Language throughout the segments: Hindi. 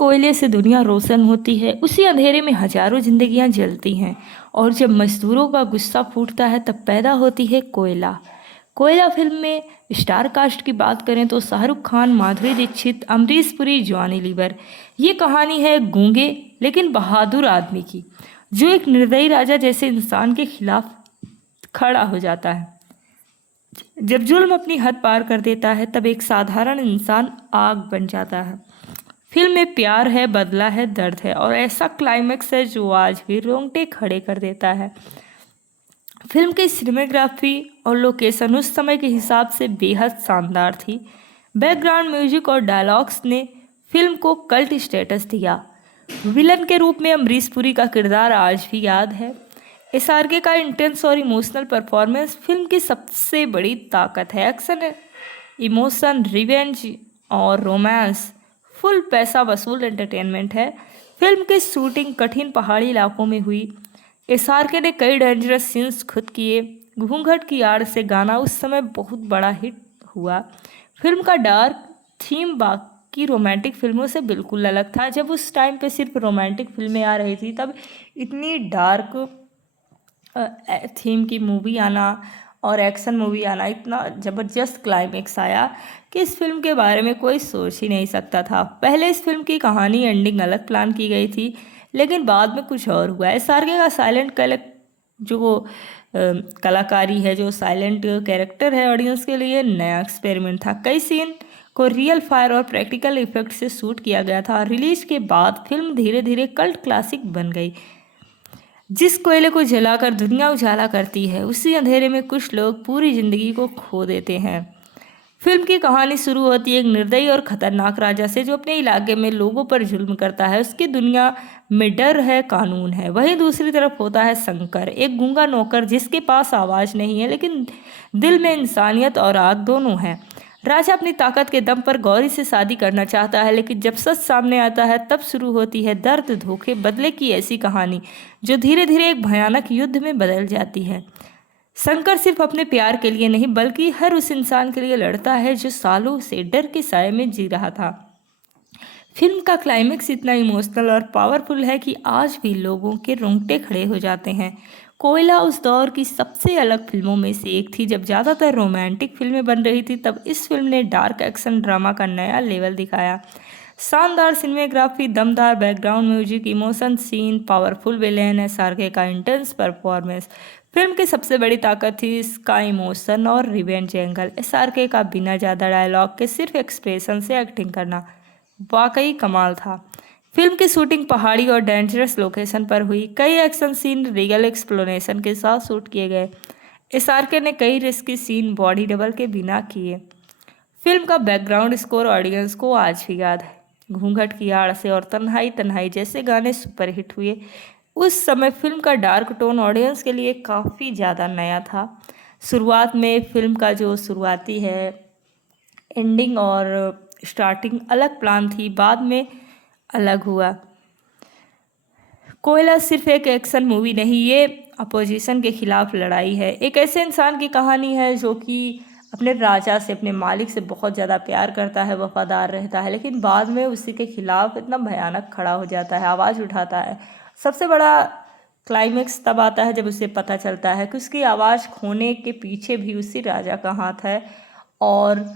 कोयले से दुनिया रोशन होती है उसी अंधेरे में हजारों जिंदगियां जलती हैं। और जब मजदूरों का गुस्सा फूटता है तब पैदा होती है कोयला। कोयला फिल्म में स्टार कास्ट की बात करें तो शाहरुख खान, माधुरी दीक्षित, अमरीश पुरी, जॉनी लीवर। ये कहानी है गूंगे लेकिन बहादुर आदमी की, जो एक निर्दयी राजा जैसे इंसान के खिलाफ खड़ा हो जाता है। जब जुल्म अपनी हद पार कर देता है तब एक साधारण इंसान आग बन जाता है। फिल्म में प्यार है, बदला है, दर्द है और ऐसा क्लाइमेक्स है जो आज भी रोंगटे खड़े कर देता है। फिल्म की सिनेमेग्राफी और लोकेशन उस समय के हिसाब से बेहद शानदार थी। बैकग्राउंड म्यूजिक और डायलॉग्स ने फिल्म को कल्ट स्टेटस दिया। विलन के रूप में अमरीश पुरी का किरदार आज भी याद है। एसआरके का इंटेंस और इमोशनल परफॉर्मेंस फिल्म की सबसे बड़ी ताकत है। एक्शन, इमोशन, रिवेंज और रोमांस फुल पैसा वसूल एंटरटेनमेंट है। फिल्म की शूटिंग कठिन पहाड़ी इलाकों में हुई। एसआरके ने कई डेंजरस सीन्स खुद किए। घूंघट की आड़ से गाना उस समय बहुत बड़ा हिट हुआ। फिल्म का डार्क थीम बाकी रोमांटिक फिल्मों से बिल्कुल अलग था। जब उस टाइम पे सिर्फ रोमांटिक फिल्में आ रही थी तब इतनी डार्क थीम की मूवी आना और एक्शन मूवी आना, इतना ज़बरदस्त क्लाइमेक्स आया कि इस फिल्म के बारे में कोई सोच ही नहीं सकता था। पहले इस फिल्म की कहानी एंडिंग अलग प्लान की गई थी लेकिन बाद में कुछ और हुआ। एसआरके का साइलेंट कलाकारी है, जो साइलेंट कैरेक्टर है, ऑडियंस के लिए नया एक्सपेरिमेंट था। कई सीन को रियल फायर और प्रैक्टिकल इफेक्ट से शूट किया गया था। रिलीज के बाद फिल्म धीरे धीरे कल्ट क्लासिक बन गई। जिस कोयले को जलाकर दुनिया उजाला करती है उसी अंधेरे में कुछ लोग पूरी जिंदगी को खो देते हैं। फिल्म की कहानी शुरू होती है एक निर्दयी और खतरनाक राजा से जो अपने इलाके में लोगों पर जुल्म करता है। उसकी दुनिया में डर है, कानून है। वहीं दूसरी तरफ होता है शंकर, एक गूंगा नौकर जिसके पास आवाज़ नहीं है लेकिन दिल में इंसानियत और आग दोनों है। राजा अपनी ताकत के दम पर गौरी से शादी करना चाहता है लेकिन जब सच सामने आता है तब शुरू होती है दर्द, धोखे, बदले की ऐसी कहानी जो धीरे धीरे एक भयानक युद्ध में बदल जाती है। शंकर सिर्फ अपने प्यार के लिए नहीं बल्कि हर उस इंसान के लिए लड़ता है जो सालों से डर के साए में जी रहा था। फिल्म का क्लाइमेक्स इतना इमोशनल और पावरफुल है कि आज भी लोगों के रोंगटे खड़े हो जाते हैं। कोयला उस दौर की सबसे अलग फिल्मों में से एक थी। जब ज़्यादातर रोमांटिक फिल्में बन रही थी तब इस फिल्म ने डार्क एक्शन ड्रामा का नया लेवल दिखाया। शानदार सिनेमेग्राफी, दमदार background music, emotion scene, powerful villain, SRK का इंटेंस परफॉर्मेंस। फिल्म की सबसे बड़ी ताकत थी इसका इमोशन और रिवेंज एंगल। एसआरके का बिना ज़्यादा डायलॉग के सिर्फ एक्सप्रेशन से एक्टिंग करना वाकई कमाल था। फिल्म की शूटिंग पहाड़ी और डेंजरस लोकेशन पर हुई। कई एक्शन सीन रियल एक्सप्लोनेशन के साथ शूट किए गए। एसआरके ने कई रिस्की सीन बॉडी डबल के बिना किए। फिल्म का बैकग्राउंड स्कोर ऑडियंस को आज भी याद है। घूंघट की आड़ से और तन्हाई तन्हाई जैसे गाने सुपरहिट हुए। उस समय फिल्म का डार्क टोन ऑडियंस के लिए काफ़ी ज़्यादा नया था। शुरुआत में फिल्म का जो शुरुआती है एंडिंग और स्टार्टिंग अलग प्लान थी, बाद में अलग हुआ। कोयला सिर्फ एक एक्शन मूवी नहीं, ये अपोजिशन के खिलाफ लड़ाई है। एक ऐसे इंसान की कहानी है जो कि अपने राजा से, अपने मालिक से बहुत ज़्यादा प्यार करता है, वफादार रहता है, लेकिन बाद में उसी के खिलाफ इतना भयानक खड़ा हो जाता है, आवाज़ उठाता है। सबसे बड़ा क्लाइमेक्स तब आता है जब उसे पता चलता है कि उसकी आवाज़ खोने के पीछे भी उसी राजा का हाथ है और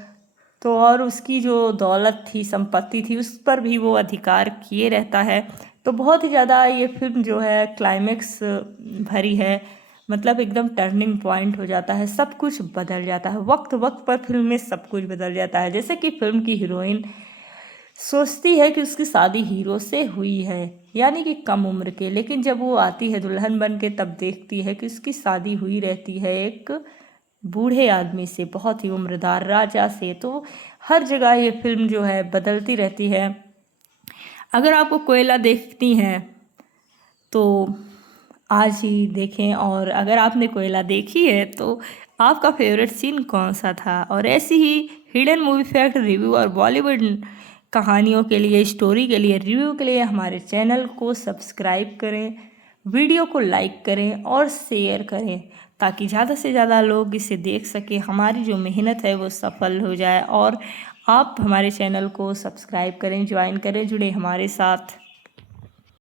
उसकी जो दौलत थी, संपत्ति थी, उस पर भी वो अधिकार किए रहता है। तो बहुत ही ज़्यादा ये फिल्म जो है क्लाइमेक्स भरी है, मतलब एकदम टर्निंग पॉइंट हो जाता है, सब कुछ बदल जाता है। वक्त वक्त पर फिल्म में सब कुछ बदल जाता है। जैसे कि फिल्म की हीरोइन सोचती है कि उसकी शादी हीरो से हुई है, यानी कि कम उम्र के, लेकिन जब वो आती है दुल्हन बन के तब देखती है कि उसकी शादी हुई रहती है एक बूढ़े आदमी से, बहुत ही उम्रदार राजा से। तो हर जगह ये फिल्म जो है बदलती रहती है। अगर आपको कोयला देखती हैं तो आज ही देखें, और अगर आपने कोयला देखी है तो आपका फेवरेट सीन कौन सा था। और ऐसी ही हिडन मूवी फैक्ट, रिव्यू और बॉलीवुड कहानियों के लिए, स्टोरी के लिए, रिव्यू के लिए हमारे चैनल को सब्सक्राइब करें, वीडियो को लाइक करें और शेयर करें ताकि ज़्यादा से ज़्यादा लोग इसे देख सकें, हमारी जो मेहनत है वो सफल हो जाए और आप हमारे चैनल को सब्सक्राइब करें, ज्वाइन करें, जुड़े हमारे साथ।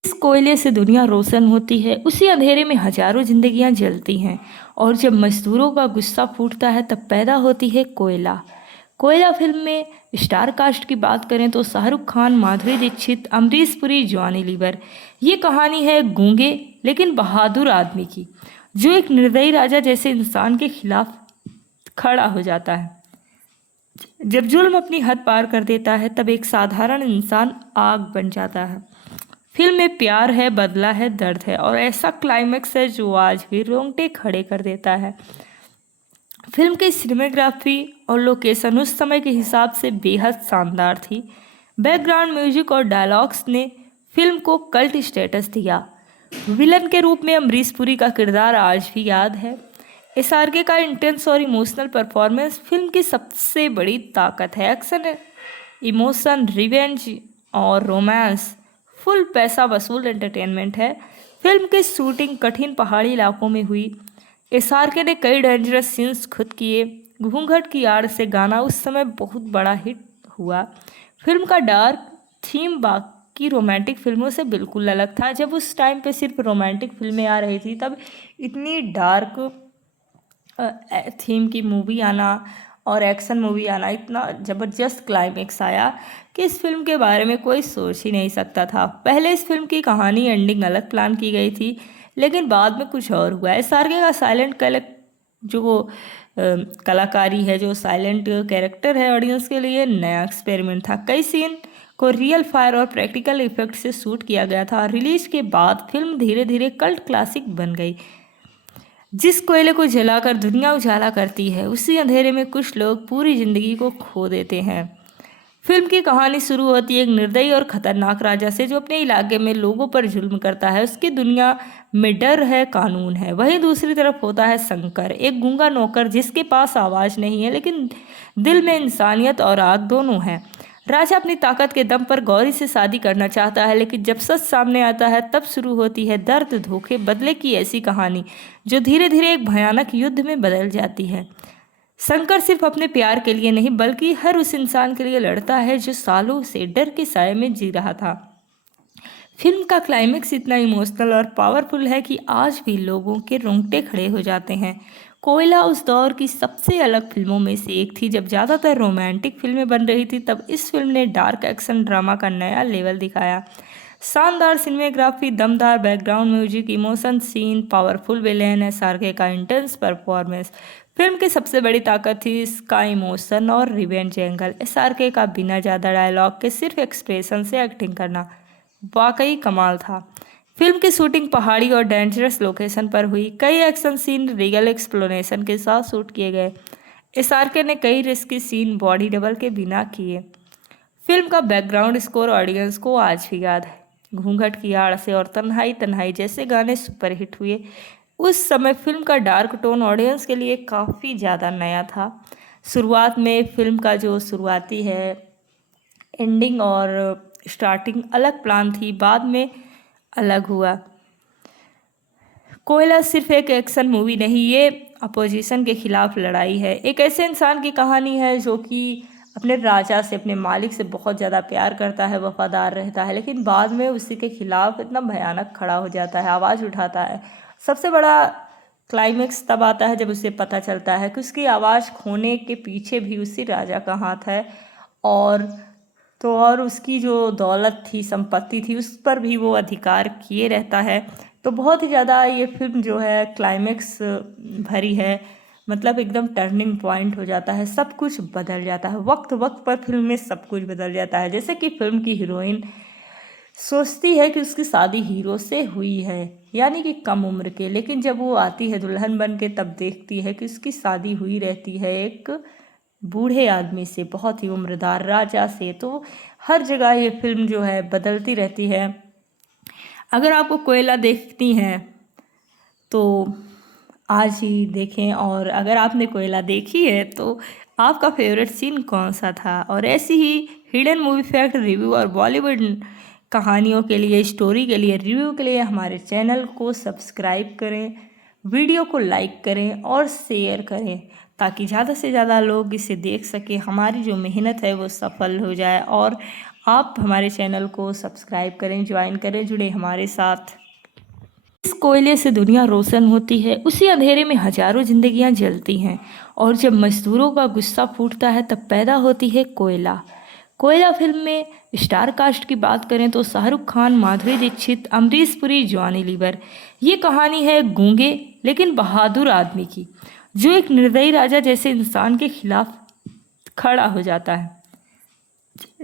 जिस कोयले से दुनिया रोशन होती है उसी अंधेरे में हजारों जिंदगियां जलती हैं, और जब मजदूरों का गुस्सा फूटता है तब पैदा होती है कोयला। कोयला फिल्म में स्टार कास्ट की बात करें तो शाहरुख खान, माधुरी दीक्षित, अमरीश पुरी, जॉनी लीवर। ये कहानी है गूंगे लेकिन बहादुर आदमी की, जो एक निर्दयी राजा जैसे इंसान के खिलाफ खड़ा हो जाता है। जब जुल्म अपनी हद पार कर देता है तब एक साधारण इंसान आग बन जाता है। फिल्म में प्यार है, बदला है, दर्द है, और ऐसा क्लाइमेक्स है जो आज भी रोंगटे खड़े कर देता है। फिल्म की सिनेमेग्राफी और लोकेशन उस समय के हिसाब से बेहद शानदार थी। बैकग्राउंड म्यूजिक और डायलॉग्स ने फिल्म को कल्ट स्टेटस दिया। विलन के रूप में अमरीश पुरी का किरदार आज भी याद है। एसआरके का इंटेंस और इमोशनल परफॉर्मेंस फिल्म की सबसे बड़ी ताकत है। एक्शन, इमोशन, रिवेंज और रोमांस फुल पैसा वसूल एंटरटेनमेंट है। फिल्म की शूटिंग कठिन पहाड़ी इलाकों में हुई। एसआरके ने कई डेंजरस सीन्स खुद किए। घूंघट की आड़ से गाना उस समय बहुत बड़ा हिट हुआ। फिल्म का डार्क थीम बाकी रोमांटिक फिल्मों से बिल्कुल अलग था। जब उस टाइम पे सिर्फ रोमांटिक फिल्में आ रही थी तब इतनी डार्क थीम की मूवी आना और एक्शन मूवी आना, इतना ज़बरदस्त क्लाइमेक्स आया कि इस फिल्म के बारे में कोई सोच ही नहीं सकता था। पहले इस फिल्म की कहानी एंडिंग अलग प्लान की गई थी, लेकिन बाद में कुछ और हुआ। एसआरके का साइलेंट कलाकारी है, जो साइलेंट कैरेक्टर है, ऑडियंस के लिए नया एक्सपेरिमेंट था। कई सीन को रियल फायर और प्रैक्टिकल इफेक्ट से शूट किया गया था। रिलीज के बाद फिल्म धीरे धीरे कल्ट क्लासिक बन गई। जिस कोयले को जलाकर दुनिया उजाला करती है उसी अंधेरे में कुछ लोग पूरी जिंदगी को खो देते हैं। फिल्म की कहानी शुरू होती है एक निर्दयी और खतरनाक राजा से, जो अपने इलाके में लोगों पर जुल्म करता है। उसकी दुनिया में डर है, कानून है। वहीं दूसरी तरफ होता है शंकर, एक गूंगा नौकर जिसके पास आवाज़ नहीं है लेकिन दिल में इंसानियत और आग दोनों है। राजा अपनी ताकत के दम पर गौरी से शादी करना चाहता है, लेकिन जब सच सामने आता है तब शुरू होती है दर्द, धोखे, बदले की ऐसी कहानी जो धीरे धीरे एक भयानक युद्ध में बदल जाती है। शंकर सिर्फ अपने प्यार के लिए नहीं बल्कि हर उस इंसान के लिए लड़ता है जो सालों से डर के साए में जी रहा था। फिल्म का क्लाइमेक्स इतना इमोशनल और पावरफुल है कि आज भी लोगों के रोंगटे खड़े हो जाते हैं। कोयला उस दौर की सबसे अलग फिल्मों में से एक थी। जब ज़्यादातर रोमांटिक फिल्में बन रही थी तब इस फिल्म ने डार्क एक्शन ड्रामा का नया लेवल दिखाया। शानदार सिनेमेग्राफी, दमदार background music, emotion scene, powerful villain, SRK का इंटेंस परफॉर्मेंस। फिल्म की सबसे बड़ी ताकत थी इसका इमोशन और रिवेंज एंगल। एसआरके का बिना ज़्यादा डायलॉग के सिर्फ एक्सप्रेशन से एक्टिंग करना वाकई कमाल था। फिल्म की शूटिंग पहाड़ी और डेंजरस लोकेशन पर हुई। कई एक्शन सीन रियल एक्सप्लोनेशन के साथ शूट किए गए। एसआरके ने कई रिस्की सीन बॉडी डबल के बिना किए। फिल्म का बैकग्राउंड स्कोर ऑडियंस को आज भी याद है। घूंघट की आड़ से और तन्हाई तन्हाई जैसे गाने सुपरहिट हुए। उस समय फिल्म का डार्क टोन ऑडियंस के लिए काफ़ी ज़्यादा नया था। शुरुआत में फिल्म का जो शुरुआती है एंडिंग और स्टार्टिंग अलग प्लान थी, बाद में अलग हुआ। कोयला सिर्फ एक एक्शन मूवी नहीं, ये अपोजिशन के खिलाफ लड़ाई है। एक ऐसे इंसान की कहानी है जो कि अपने राजा से, अपने मालिक से बहुत ज़्यादा प्यार करता है, वफादार रहता है, लेकिन बाद में उसी के खिलाफ इतना भयानक खड़ा हो जाता है, आवाज़ उठाता है। सबसे बड़ा क्लाइमेक्स तब आता है जब उसे पता चलता है कि उसकी आवाज़ खोने के पीछे भी उसी राजा का हाथ है, और उसकी जो दौलत थी, संपत्ति थी, उस पर भी वो अधिकार किए रहता है। तो बहुत ही ज़्यादा ये फिल्म जो है क्लाइमेक्स भरी है, मतलब एकदम टर्निंग पॉइंट हो जाता है, सब कुछ बदल जाता है। वक्त वक्त पर फिल्म में सब कुछ बदल जाता है। जैसे कि फिल्म की हीरोइन सोचती है कि उसकी शादी हीरो से हुई है, यानी कि कम उम्र के, लेकिन जब वो आती है दुल्हन बन के तब देखती है कि उसकी शादी हुई रहती है एक बूढ़े आदमी से, बहुत ही उम्रदार राजा से। तो हर जगह ये फिल्म जो है बदलती रहती है। अगर आपको कोयला देखती हैं तो आज ही देखें, और अगर आपने कोयला देखी है तो आपका फेवरेट सीन कौन सा था। और ऐसी ही हिडन मूवी फैक्ट, रिव्यू और बॉलीवुड कहानियों के लिए, स्टोरी के लिए, रिव्यू के लिए हमारे चैनल को सब्सक्राइब करें, वीडियो को लाइक करें और शेयर करें ताकि ज़्यादा से ज़्यादा लोग इसे देख सकें, हमारी जो मेहनत है वो सफल हो जाए। और आप हमारे चैनल को सब्सक्राइब करें, ज्वाइन करें, जुड़े हमारे साथ। जिस कोयले से दुनिया रोशन होती है उसी अंधेरे में हजारों जिंदगियां जलती हैं, और जब मजदूरों का गुस्सा फूटता है तब पैदा होती है कोयला। कोयला फिल्म में स्टार कास्ट की बात करें तो शाहरुख खान, माधुरी दीक्षित, अमरीश पुरी, जॉनी लीवर। ये कहानी है एक गूंगे लेकिन बहादुर आदमी की, जो एक निर्दयी राजा जैसे इंसान के खिलाफ खड़ा हो जाता है।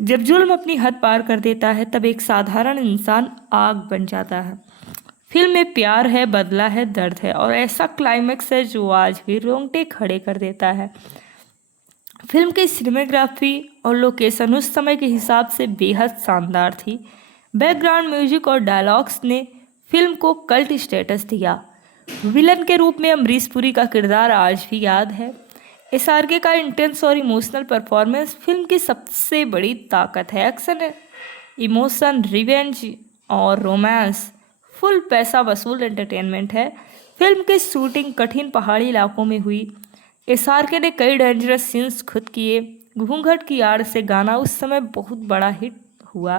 जब जुल्म अपनी हद पार कर देता है तब एक साधारण इंसान आग बन जाता है। फिल्म में प्यार है, बदला है, दर्द है, और ऐसा क्लाइमेक्स है जो आज भी रोंगटे खड़े कर देता है। फिल्म की सिनेमेग्राफी और लोकेशन उस समय के हिसाब से बेहद शानदार थी। बैकग्राउंड म्यूजिक और डायलॉग्स ने फिल्म को कल्ट स्टेटस दिया। विलन के रूप में अमरीश पुरी का किरदार आज भी याद है। एसआरके का इंटेंस और इमोशनल परफॉर्मेंस फिल्म की सबसे बड़ी ताकत है। एक्शन, इमोशन, रिवेंज और रोमांस फुल पैसा वसूल एंटरटेनमेंट है। फिल्म की शूटिंग कठिन पहाड़ी इलाकों में हुई। एसआरके ने कई डेंजरस सीन्स खुद किए। घूंघट की आड़ से गाना उस समय बहुत बड़ा हिट हुआ।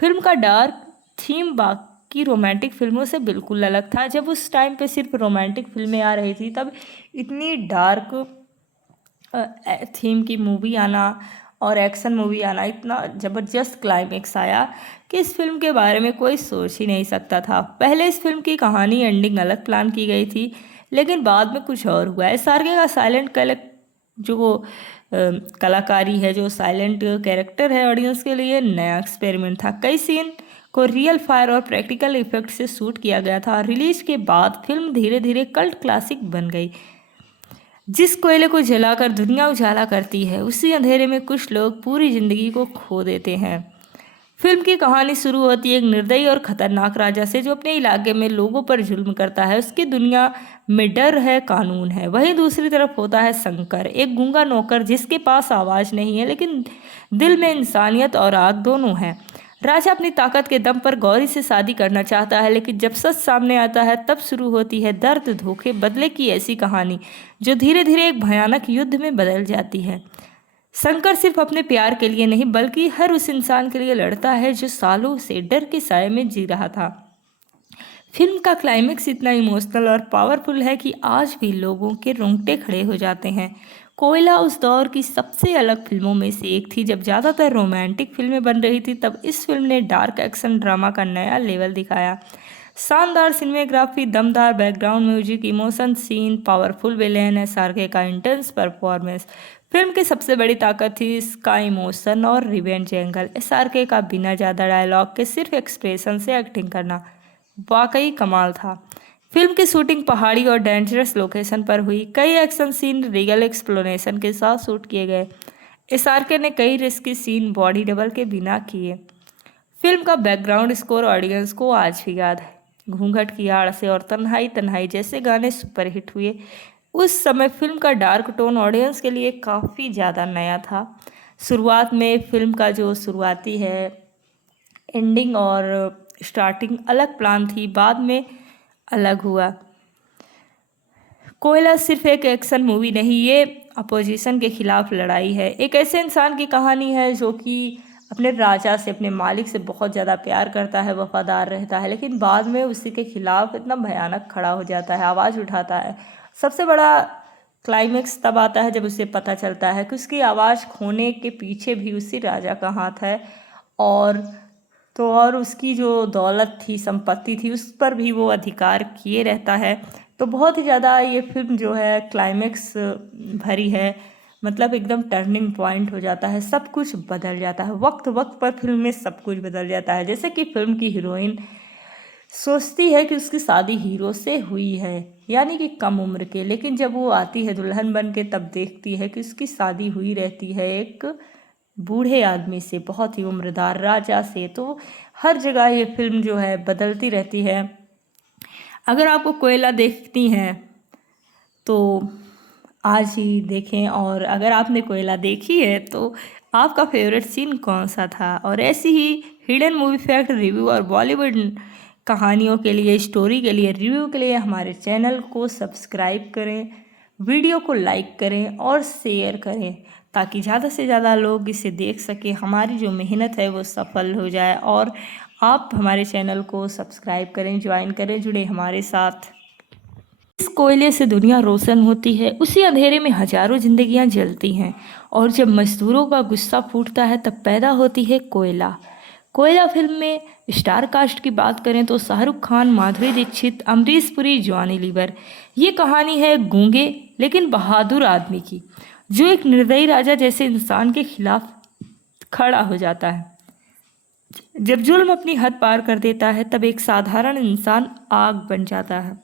फिल्म का डार्क थीम बाकी रोमांटिक फिल्मों से बिल्कुल अलग था। जब उस टाइम पे सिर्फ रोमांटिक फिल्में आ रही थी तब इतनी डार्क थीम की मूवी आना और एक्शन मूवी आना, इतना ज़बरदस्त क्लाइमेक्स आया कि इस फिल्म के बारे में कोई सोच ही नहीं सकता था। पहले इस फिल्म की कहानी एंडिंग अलग प्लान की गई थी, लेकिन बाद में कुछ और हुआ। एसआरके का साइलेंट कलाकारी है, जो साइलेंट कैरेक्टर है, ऑडियंस के लिए नया एक्सपेरिमेंट था। कई सीन को रियल फायर और प्रैक्टिकल इफेक्ट से शूट किया गया था। रिलीज के बाद फिल्म धीरे धीरे कल्ट क्लासिक बन गई। जिस कोयले को जलाकर दुनिया उजाला करती है उसी अंधेरे में कुछ लोग पूरी जिंदगी को खो देते हैं। फिल्म की कहानी शुरू होती है एक निर्दयी और खतरनाक राजा से, जो अपने इलाके में लोगों पर जुल्म करता है। उसकी दुनिया में डर है, कानून है। वहीं दूसरी तरफ होता है शंकर, एक गूंगा नौकर जिसके पास आवाज़ नहीं है लेकिन दिल में इंसानियत और आग दोनों है। राजा अपनी ताकत के दम पर गौरी से शादी करना चाहता है, लेकिन जब सच सामने आता है तब शुरू होती है दर्द, धोखे, बदले की ऐसी कहानी जो धीरे धीरे एक भयानक युद्ध में बदल जाती है। शंकर सिर्फ अपने प्यार के लिए नहीं बल्कि हर उस इंसान के लिए लड़ता है जो सालों से डर के साए में जी रहा था। फिल्म का क्लाइमेक्स इतना इमोशनल और पावरफुल है कि आज भी लोगों के रोंगटे खड़े हो जाते हैं। कोयला उस दौर की सबसे अलग फिल्मों में से एक थी। जब ज़्यादातर रोमांटिक फिल्में बन रही थी तब इस फिल्म ने डार्क एक्शन ड्रामा का नया लेवल दिखाया। शानदार सिनेमेग्राफी, दमदार background music, emotion scene, powerful villain, SRK का इंटेंस परफॉर्मेंस। फिल्म की सबसे बड़ी ताकत थी इसका इमोशन और रिवेंज एंगल। एसआरके का बिना ज़्यादा डायलॉग के सिर्फ एक्सप्रेशन से एक्टिंग करना वाकई कमाल था। फिल्म की शूटिंग पहाड़ी और डेंजरस लोकेशन पर हुई। कई एक्शन सीन रियल एक्सप्लोनेशन के साथ शूट किए गए। एसआरके ने कई रिस्की सीन बॉडी डबल के बिना किए। फिल्म का बैकग्राउंड स्कोर ऑडियंस को आज भी याद है। घूंघट की आड़ से और तन्हाई तन्हाई जैसे गाने सुपरहिट हुए। उस समय फिल्म का डार्क टोन ऑडियंस के लिए काफ़ी ज़्यादा नया था। शुरुआत में फिल्म का जो शुरुआती है एंडिंग और स्टार्टिंग अलग प्लान थी, बाद में अलग हुआ। कोयला सिर्फ एक एक्शन मूवी नहीं, ये अपोजिशन के खिलाफ लड़ाई है। एक ऐसे इंसान की कहानी है जो कि अपने राजा से, अपने मालिक से बहुत ज़्यादा प्यार करता है, वफादार रहता है, लेकिन बाद में उसी के खिलाफ इतना भयानक खड़ा हो जाता है, आवाज़ उठाता है। सबसे बड़ा क्लाइमेक्स तब आता है जब उसे पता चलता है कि उसकी आवाज़ खोने के पीछे भी उसी राजा का हाथ है, और उसकी जो दौलत थी, संपत्ति थी, उस पर भी वो अधिकार किए रहता है। तो बहुत ही ज़्यादा ये फिल्म जो है क्लाइमेक्स भरी है, मतलब एकदम टर्निंग पॉइंट हो जाता है, सब कुछ बदल जाता है। वक्त वक्त पर फिल्म में सब कुछ बदल जाता है। जैसे कि फिल्म की हीरोइन सोचती है कि उसकी शादी हीरो से हुई है, यानी कि कम उम्र के, लेकिन जब वो आती है दुल्हन बन के तब देखती है कि उसकी शादी हुई रहती है एक बूढ़े आदमी से, बहुत ही उम्रदार राजा से। तो हर जगह ये फिल्म जो है बदलती रहती है। अगर आपको कोयला देखती हैं तो आज ही देखें, और अगर आपने कोयला देखी है तो आपका फेवरेट सीन कौन सा था। और ऐसी ही हिडन मूवी फैक्ट, रिव्यू और बॉलीवुड कहानियों के लिए, स्टोरी के लिए, रिव्यू के लिए हमारे चैनल को सब्सक्राइब करें, वीडियो को लाइक करें और शेयर करें ताकि ज़्यादा से ज़्यादा लोग इसे देख सकें, हमारी जो मेहनत है वो सफल हो जाए। और आप हमारे चैनल को सब्सक्राइब करें, ज्वाइन करें, जुड़े हमारे साथ। जिस कोयले से दुनिया रोशन होती है उसी अंधेरे में हजारों जिंदगियां जलती हैं, और जब मजदूरों का गुस्सा फूटता है तब पैदा होती है कोयला। कोयला फिल्म में स्टार कास्ट की बात करें तो शाहरुख खान, माधुरी दीक्षित, अमरीश पुरी, जॉनी लीवर। ये कहानी है गूंगे लेकिन बहादुर आदमी की, जो एक निर्दयी राजा जैसे इंसान के खिलाफ खड़ा हो जाता है। जब जुल्म अपनी हद पार कर देता है तब एक साधारण इंसान आग बन जाता है।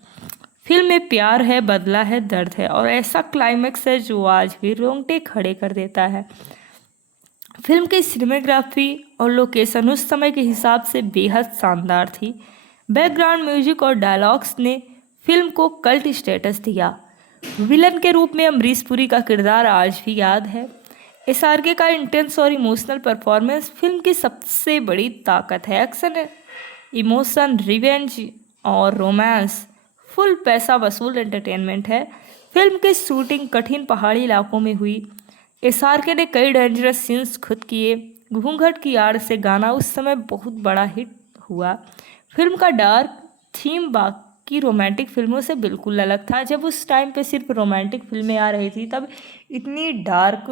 फिल्म में प्यार है, बदला है, दर्द है, और ऐसा क्लाइमेक्स है जो आज भी रोंगटे खड़े कर देता है। फिल्म की सिनेमेग्राफी और लोकेशन उस समय के हिसाब से बेहद शानदार थी। बैकग्राउंड म्यूजिक और डायलॉग्स ने फिल्म को कल्ट स्टेटस दिया। विलन के रूप में अमरीश पुरी का किरदार आज भी याद है। एसआरके का इंटेंस और इमोशनल परफॉर्मेंस फिल्म की सबसे बड़ी ताकत है। एक्शन, इमोशन, रिवेंज और रोमांस फुल पैसा वसूल एंटरटेनमेंट है। फिल्म की शूटिंग कठिन पहाड़ी इलाकों में हुई। एसआरके ने कई डेंजरस सीन्स खुद किए। घूंघट की आड़ से गाना उस समय बहुत बड़ा हिट हुआ। फिल्म का डार्क थीम बाकी रोमांटिक फिल्मों से बिल्कुल अलग था। जब उस टाइम पे सिर्फ रोमांटिक फिल्में आ रही थी तब इतनी डार्क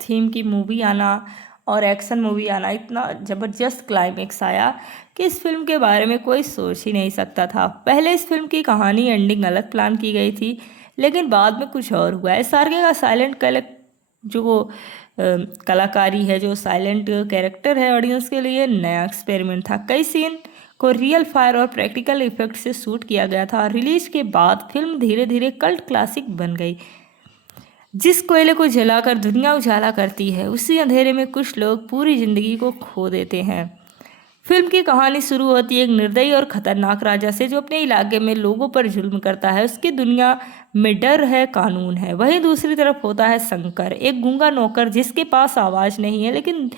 थीम की मूवी आना और एक्शन मूवी आना, इतना ज़बरदस्त क्लाइमेक्स आया कि इस फिल्म के बारे में कोई सोच ही नहीं सकता था। पहले इस फिल्म की कहानी एंडिंग अलग प्लान की गई थी, लेकिन बाद में कुछ और हुआ। एसआरके का साइलेंट कलाकारी है, जो साइलेंट कैरेक्टर है, ऑडियंस के लिए नया एक्सपेरिमेंट था। कई सीन को रियल फायर और प्रैक्टिकल इफेक्ट से शूट किया गया था। रिलीज के बाद फिल्म धीरे धीरे कल्ट क्लासिक बन गई। जिस कोयले को जलाकर दुनिया उजाला करती है उसी अंधेरे में कुछ लोग पूरी जिंदगी को खो देते हैं। फिल्म की कहानी शुरू होती है एक निर्दयी और खतरनाक राजा से, जो अपने इलाके में लोगों पर जुल्म करता है। उसकी दुनिया में डर है, कानून है। वहीं दूसरी तरफ होता है शंकर, एक गूंगा नौकर जिसके पास आवाज़ नहीं है लेकिन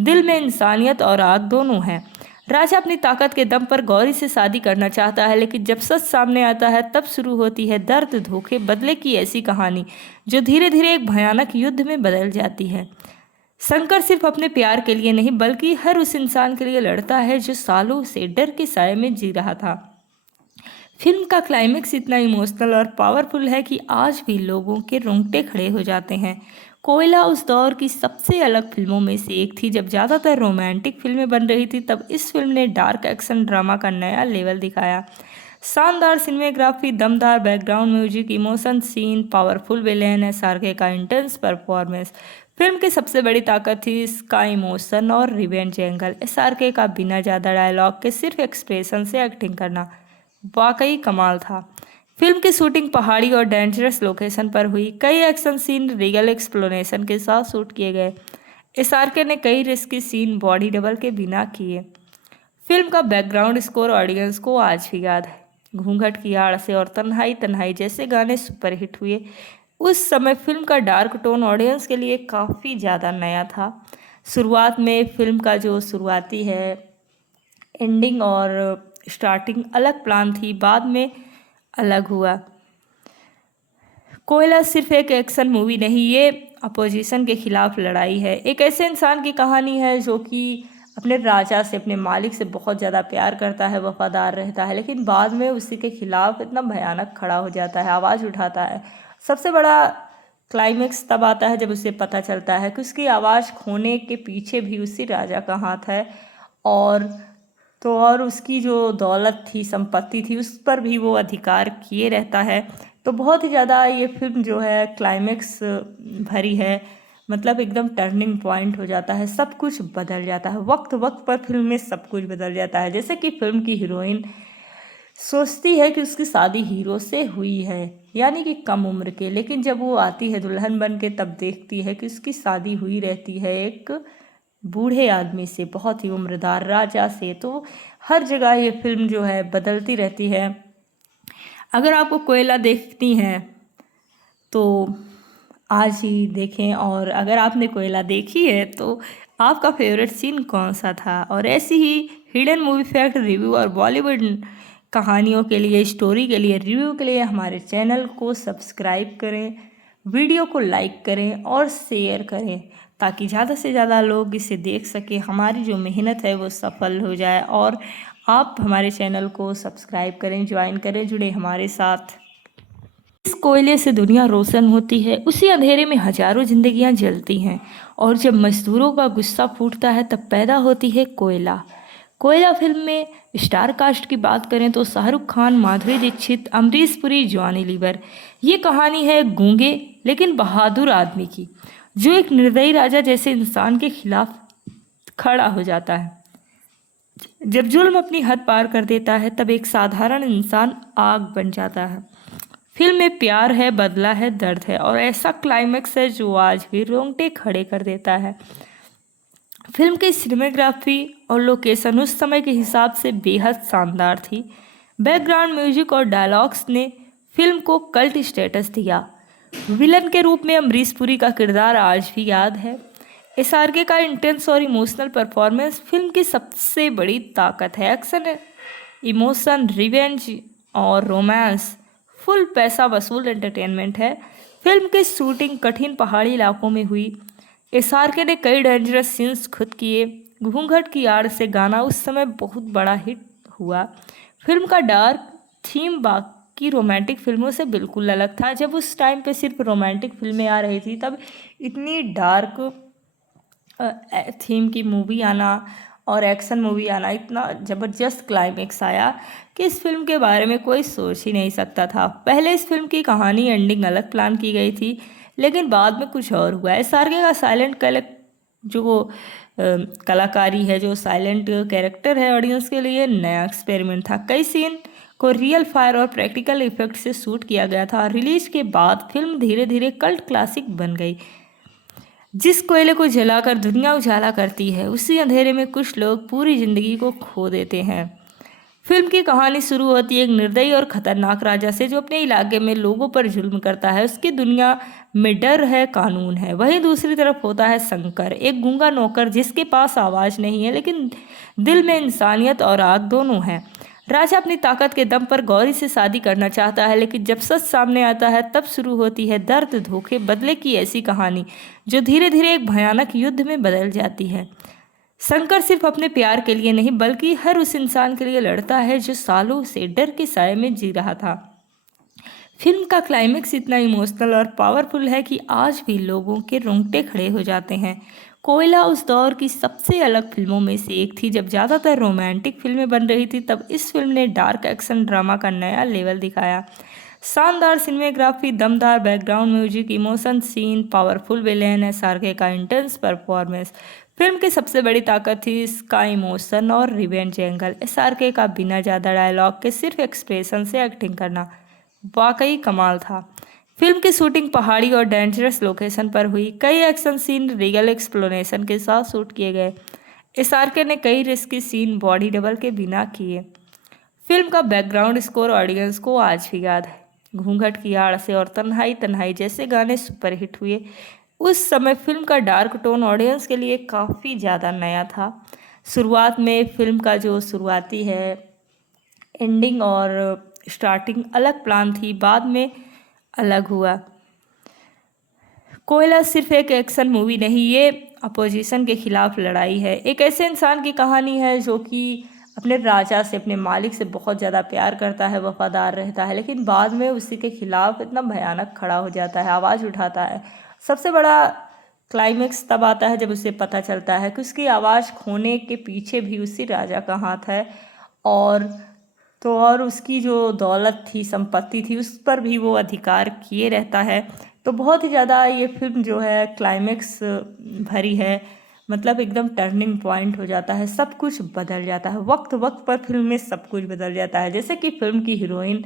दिल में इंसानियत और आग दोनों है। राजा अपनी ताकत के दम पर गौरी से शादी करना चाहता है, लेकिन जब सच सामने आता है तब शुरू होती है दर्द, धोखे, बदले की ऐसी कहानी जो धीरे धीरे एक भयानक युद्ध में बदल जाती है। शंकर सिर्फ अपने प्यार के लिए नहीं बल्कि हर उस इंसान के लिए लड़ता है जो सालों से डर के साए में जी रहा था। फिल्म का क्लाइमेक्स इतना इमोशनल और पावरफुल है कि आज भी लोगों के रोंगटे खड़े हो जाते हैं। कोयला उस दौर की सबसे अलग फिल्मों में से एक थी। जब ज़्यादातर रोमांटिक फिल्में बन रही थी तब इस फिल्म ने डार्क एक्शन ड्रामा का नया लेवल दिखाया। शानदार सिनेमेग्राफी, दमदार background music, emotion scene, powerful villain, SRK का इंटेंस परफॉर्मेंस। फिल्म की सबसे बड़ी ताकत थी इसका इमोशन और रिवेंज एंगल। एसआरके का बिना ज़्यादा डायलॉग के सिर्फ एक्सप्रेशन से एक्टिंग करना वाकई कमाल था। फिल्म की शूटिंग पहाड़ी और डेंजरस लोकेशन पर हुई। कई एक्शन सीन रियल एक्सप्लोनेशन के साथ शूट किए गए। एसआरके ने कई रिस्की सीन बॉडी डबल के बिना किए। फिल्म का बैकग्राउंड स्कोर ऑडियंस को आज भी याद है। घूंघट की आड़ से और तन्हाई तन्हाई जैसे गाने सुपरहिट हुए। उस समय फिल्म का डार्क टोन ऑडियंस के लिए काफ़ी ज़्यादा नया था। शुरुआत में फिल्म का जो शुरुआती है एंडिंग और स्टार्टिंग अलग प्लान थी, बाद में अलग हुआ। कोयला सिर्फ एक एक्शन मूवी नहीं, ये अपोजिशन के खिलाफ लड़ाई है। एक ऐसे इंसान की कहानी है जो कि अपने राजा से, अपने मालिक से बहुत ज़्यादा प्यार करता है, वफादार रहता है, लेकिन बाद में उसी के खिलाफ इतना भयानक खड़ा हो जाता है, आवाज़ उठाता है। सबसे बड़ा क्लाइमेक्स तब आता है जब उसे पता चलता है कि उसकी आवाज़ खोने के पीछे भी उसी राजा का हाथ है, और उसकी जो दौलत थी, संपत्ति थी, उस पर भी वो अधिकार किए रहता है। तो बहुत ही ज़्यादा ये फिल्म जो है क्लाइमेक्स भरी है, मतलब एकदम टर्निंग पॉइंट हो जाता है, सब कुछ बदल जाता है। वक्त वक्त पर फिल्म में सब कुछ बदल जाता है। जैसे कि फिल्म की हीरोइन सोचती है कि उसकी शादी हीरो से हुई है, यानी कि कम उम्र के, लेकिन जब वो आती है दुल्हन बन के तब देखती है कि उसकी शादी हुई रहती है एक बूढ़े आदमी से, बहुत ही उम्रदार राजा से। तो हर जगह ये फिल्म जो है बदलती रहती है। अगर आपको कोयला देखती हैं तो आज ही देखें, और अगर आपने कोयला देखी है तो आपका फेवरेट सीन कौन सा था। और ऐसी ही हिडन मूवी फैक्ट, रिव्यू और बॉलीवुड कहानियों के लिए, स्टोरी के लिए, रिव्यू के लिए हमारे चैनल को सब्सक्राइब करें, वीडियो को लाइक करें और शेयर करें ताकि ज़्यादा से ज़्यादा लोग इसे देख सकें, हमारी जो मेहनत है वो सफल हो जाए। और आप हमारे चैनल को सब्सक्राइब करें, ज्वाइन करें, जुड़े हमारे साथ। जिस कोयले से दुनिया रोशन होती है उसी अंधेरे में हजारों जिंदगियां जलती हैं, और जब मजदूरों का गुस्सा फूटता है तब पैदा होती है कोयला। कोयला फिल्म में स्टार कास्ट की बात करें तो शाहरुख खान, माधुरी दीक्षित, अमरीश पुरी, जॉनी लीवर। ये कहानी है गूंगे लेकिन बहादुर आदमी की, जो एक निर्दयी राजा जैसे इंसान के खिलाफ खड़ा हो जाता है। जब जुल्म अपनी हद पार कर देता है तब एक साधारण इंसान आग बन जाता है। फिल्म में प्यार है, बदला है, दर्द है और ऐसा क्लाइमेक्स है जो आज भी रोंगटे खड़े कर देता है। फिल्म की सिनेमेग्राफी और लोकेशन उस समय के हिसाब से बेहद शानदार थी। बैकग्राउंड म्यूजिक और डायलॉग्स ने फिल्म को कल्ट स्टेटस दिया। विलन के रूप में अमरीश पुरी का किरदार आज भी याद है। एसआरके का इंटेंस और इमोशनल परफॉर्मेंस फिल्म की सबसे बड़ी ताकत है। एक्शन, इमोशन, रिवेंज और रोमांस फुल पैसा वसूल एंटरटेनमेंट है। फिल्म की शूटिंग कठिन पहाड़ी इलाकों में हुई। एसआरके ने कई डेंजरस सीन्स खुद किए। घूंघट की आड़ से गाना उस समय बहुत बड़ा हिट हुआ। फिल्म का डार्क थीम बाकी रोमांटिक फिल्मों से बिल्कुल अलग था। जब उस टाइम पे सिर्फ रोमांटिक फिल्में आ रही थी तब इतनी डार्क थीम की मूवी आना और एक्शन मूवी आना, इतना ज़बरदस्त क्लाइमेक्स आया कि इस फिल्म के बारे में कोई सोच ही नहीं सकता था। पहले इस फिल्म की कहानी एंडिंग अलग प्लान की गई थी, लेकिन बाद में कुछ और हुआ। एसआरके का साइलेंट कलाकारी है, जो साइलेंट कैरेक्टर है, ऑडियंस के लिए नया एक्सपेरिमेंट था। कई सीन को रियल फायर और प्रैक्टिकल इफेक्ट से शूट किया गया था। रिलीज के बाद फिल्म धीरे धीरे कल्ट क्लासिक बन गई। जिस कोयले को जलाकर दुनिया उजाला करती है उसी अंधेरे में कुछ लोग पूरी जिंदगी को खो देते हैं। फिल्म की कहानी शुरू होती है एक निर्दयी और खतरनाक राजा से, जो अपने इलाके में लोगों पर जुल्म करता है। उसकी दुनिया में डर है, कानून है। वहीं दूसरी तरफ होता है शंकर, एक गूंगा नौकर जिसके पास आवाज़ नहीं है लेकिन दिल में इंसानियत और आग दोनों है। राजा अपनी ताकत के दम पर गौरी से शादी करना चाहता है, लेकिन जब सच सामने आता है तब शुरू होती है दर्द, धोखे, बदले की ऐसी कहानी जो धीरे धीरे एक भयानक युद्ध में बदल जाती है। शंकर सिर्फ अपने प्यार के लिए नहीं बल्कि हर उस इंसान के लिए लड़ता है जो सालों से डर के साए में जी रहा था। फिल्म का क्लाइमेक्स इतना इमोशनल और पावरफुल है कि आज भी लोगों के रोंगटे खड़े हो जाते हैं। कोयला उस दौर की सबसे अलग फिल्मों में से एक थी। जब ज़्यादातर रोमांटिक फिल्में बन रही थी तब इस फिल्म ने डार्क एक्शन ड्रामा का नया लेवल दिखाया। शानदार सिनेमेग्राफी, दमदार background music, emotion scene, powerful villain, SRK का इंटेंस परफॉर्मेंस। फिल्म की सबसे बड़ी ताकत थी इसका इमोशन और रिवेंज एंगल। एसआरके का बिना ज़्यादा डायलॉग के सिर्फ एक्सप्रेशन से एक्टिंग करना वाकई कमाल था। फिल्म की शूटिंग पहाड़ी और डेंजरस लोकेशन पर हुई। कई एक्शन सीन रियल एक्सप्लोनेशन के साथ शूट किए गए। एसआरके ने कई रिस्की सीन बॉडी डबल के बिना किए। फिल्म का बैकग्राउंड स्कोर ऑडियंस को आज भी याद है। घूंघट की आड़ से और तन्हाई तन्हाई जैसे गाने सुपरहिट हुए। उस समय फिल्म का डार्क टोन ऑडियंस के लिए काफ़ी ज़्यादा नया था। शुरुआत में फिल्म का जो शुरुआती है एंडिंग और स्टार्टिंग अलग प्लान थी, बाद में अलग हुआ। कोयला सिर्फ एक एक्शन मूवी नहीं, ये अपोजिशन के खिलाफ लड़ाई है। एक ऐसे इंसान की कहानी है जो कि अपने राजा से, अपने मालिक से बहुत ज़्यादा प्यार करता है, वफादार रहता है, लेकिन बाद में उसी के खिलाफ इतना भयानक खड़ा हो जाता है, आवाज़ उठाता है। सबसे बड़ा क्लाइमेक्स तब आता है जब उसे पता चलता है कि उसकी आवाज़ खोने के पीछे भी उसी राजा का हाथ है, और उसकी जो दौलत थी, संपत्ति थी, उस पर भी वो अधिकार किए रहता है। तो बहुत ही ज़्यादा ये फिल्म जो है क्लाइमेक्स भरी है, मतलब एकदम टर्निंग पॉइंट हो जाता है, सब कुछ बदल जाता है। वक्त वक्त पर फिल्म में सब कुछ बदल जाता है। जैसे कि फिल्म की हीरोइन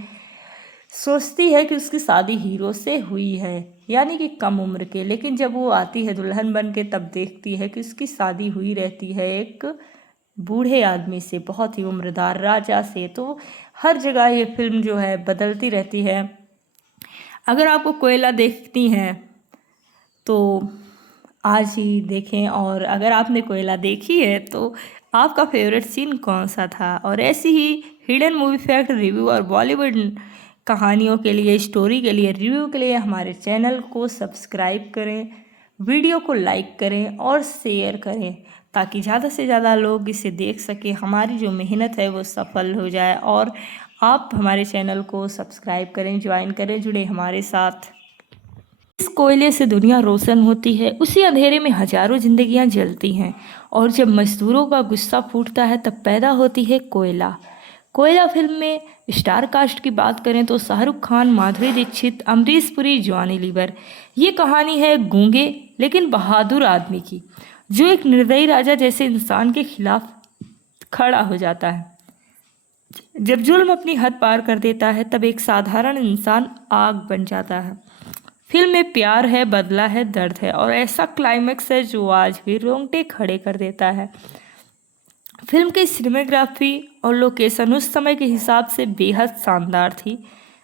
सोचती है कि उसकी शादी हीरो से हुई है, यानी कि कम उम्र के, लेकिन जब वो आती है दुल्हन बन के तब देखती है कि उसकी शादी हुई रहती है एक बूढ़े आदमी से, बहुत ही उम्रदार राजा से। तो हर जगह ये फिल्म जो है बदलती रहती है। अगर आपको कोयला देखती हैं तो आज ही देखें। और अगर आपने कोयला देखी है तो आपका फेवरेट सीन कौन सा था। और ऐसी ही हिडन मूवी फैक्ट रिव्यू और बॉलीवुड कहानियों के लिए, स्टोरी के लिए, रिव्यू के लिए हमारे चैनल को सब्सक्राइब करें, वीडियो को लाइक करें और शेयर करें ताकि ज़्यादा से ज़्यादा लोग इसे देख सकें, हमारी जो मेहनत है वो सफल हो जाए। और आप हमारे चैनल को सब्सक्राइब करें, ज्वाइन करें, जुड़े हमारे साथ। जिस कोयले से दुनिया रोशन होती है उसी अंधेरे में हजारों जिंदगियां जलती हैं। और जब मजदूरों का गुस्सा फूटता है तब पैदा होती है कोयला। कोयला फिल्म में स्टार कास्ट की बात करें तो शाहरुख खान, माधुरी दीक्षित, अमरीश पुरी, जॉनी लीवर। ये कहानी है गूंगे लेकिन बहादुर आदमी की, जो एक निर्दयी राजा जैसे इंसान के खिलाफ खड़ा हो जाता है। जब जुल्म अपनी हद पार कर देता है तब एक साधारण इंसान आग बन जाता है। फिल्म में प्यार है, बदला है, दर्द है और ऐसा क्लाइमेक्स है जो आज भी रोंगटे खड़े कर देता है। फिल्म की सिनेमेग्राफी और लोकेशन उस समय के हिसाब से बेहद शानदार थी।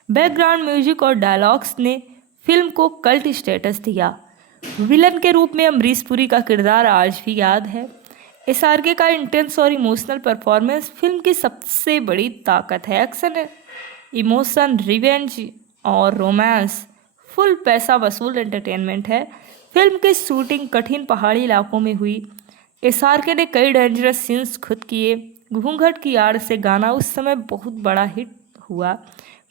बैकग्राउंड म्यूजिक और डायलॉग्स ने फिल्म को कल्ट स्टेटस दिया। विलन के रूप में अमरीश पुरी का किरदार आज भी याद है। एसआरके का इंटेंस और इमोशनल परफॉर्मेंस फिल्म की सबसे बड़ी ताकत है। एक्शन, इमोशन, रिवेंज और रोमांस फुल पैसा वसूल एंटरटेनमेंट है। फिल्म की शूटिंग कठिन पहाड़ी इलाकों में हुई। एसआरके ने कई डेंजरस सीन्स खुद किए। घूंघट की आड़ से गाना उस समय बहुत बड़ा हिट हुआ।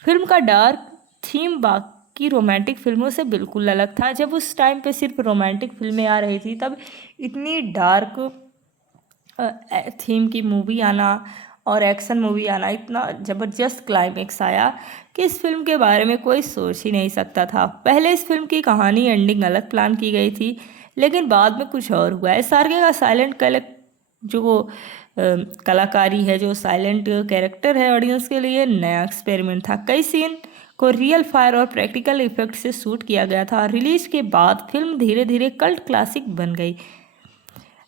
फिल्म का डार्क थीम बाकी रोमांटिक फिल्मों से बिल्कुल अलग था। जब उस टाइम पे सिर्फ रोमांटिक फिल्में आ रही थी तब इतनी डार्क थीम की मूवी आना और एक्शन मूवी आना, इतना ज़बरदस्त क्लाइमेक्स आया कि इस फिल्म के बारे में कोई सोच ही नहीं सकता था। पहले इस फिल्म की कहानी एंडिंग अलग प्लान की गई थी लेकिन बाद में कुछ और हुआ। एसआरके का साइलेंट कलाकारी है, जो साइलेंट कैरेक्टर है, ऑडियंस के लिए नया एक्सपेरिमेंट था। कई सीन को रियल फायर और प्रैक्टिकल इफेक्ट से शूट किया गया था। रिलीज के बाद फिल्म धीरे धीरे कल्ट क्लासिक बन गई।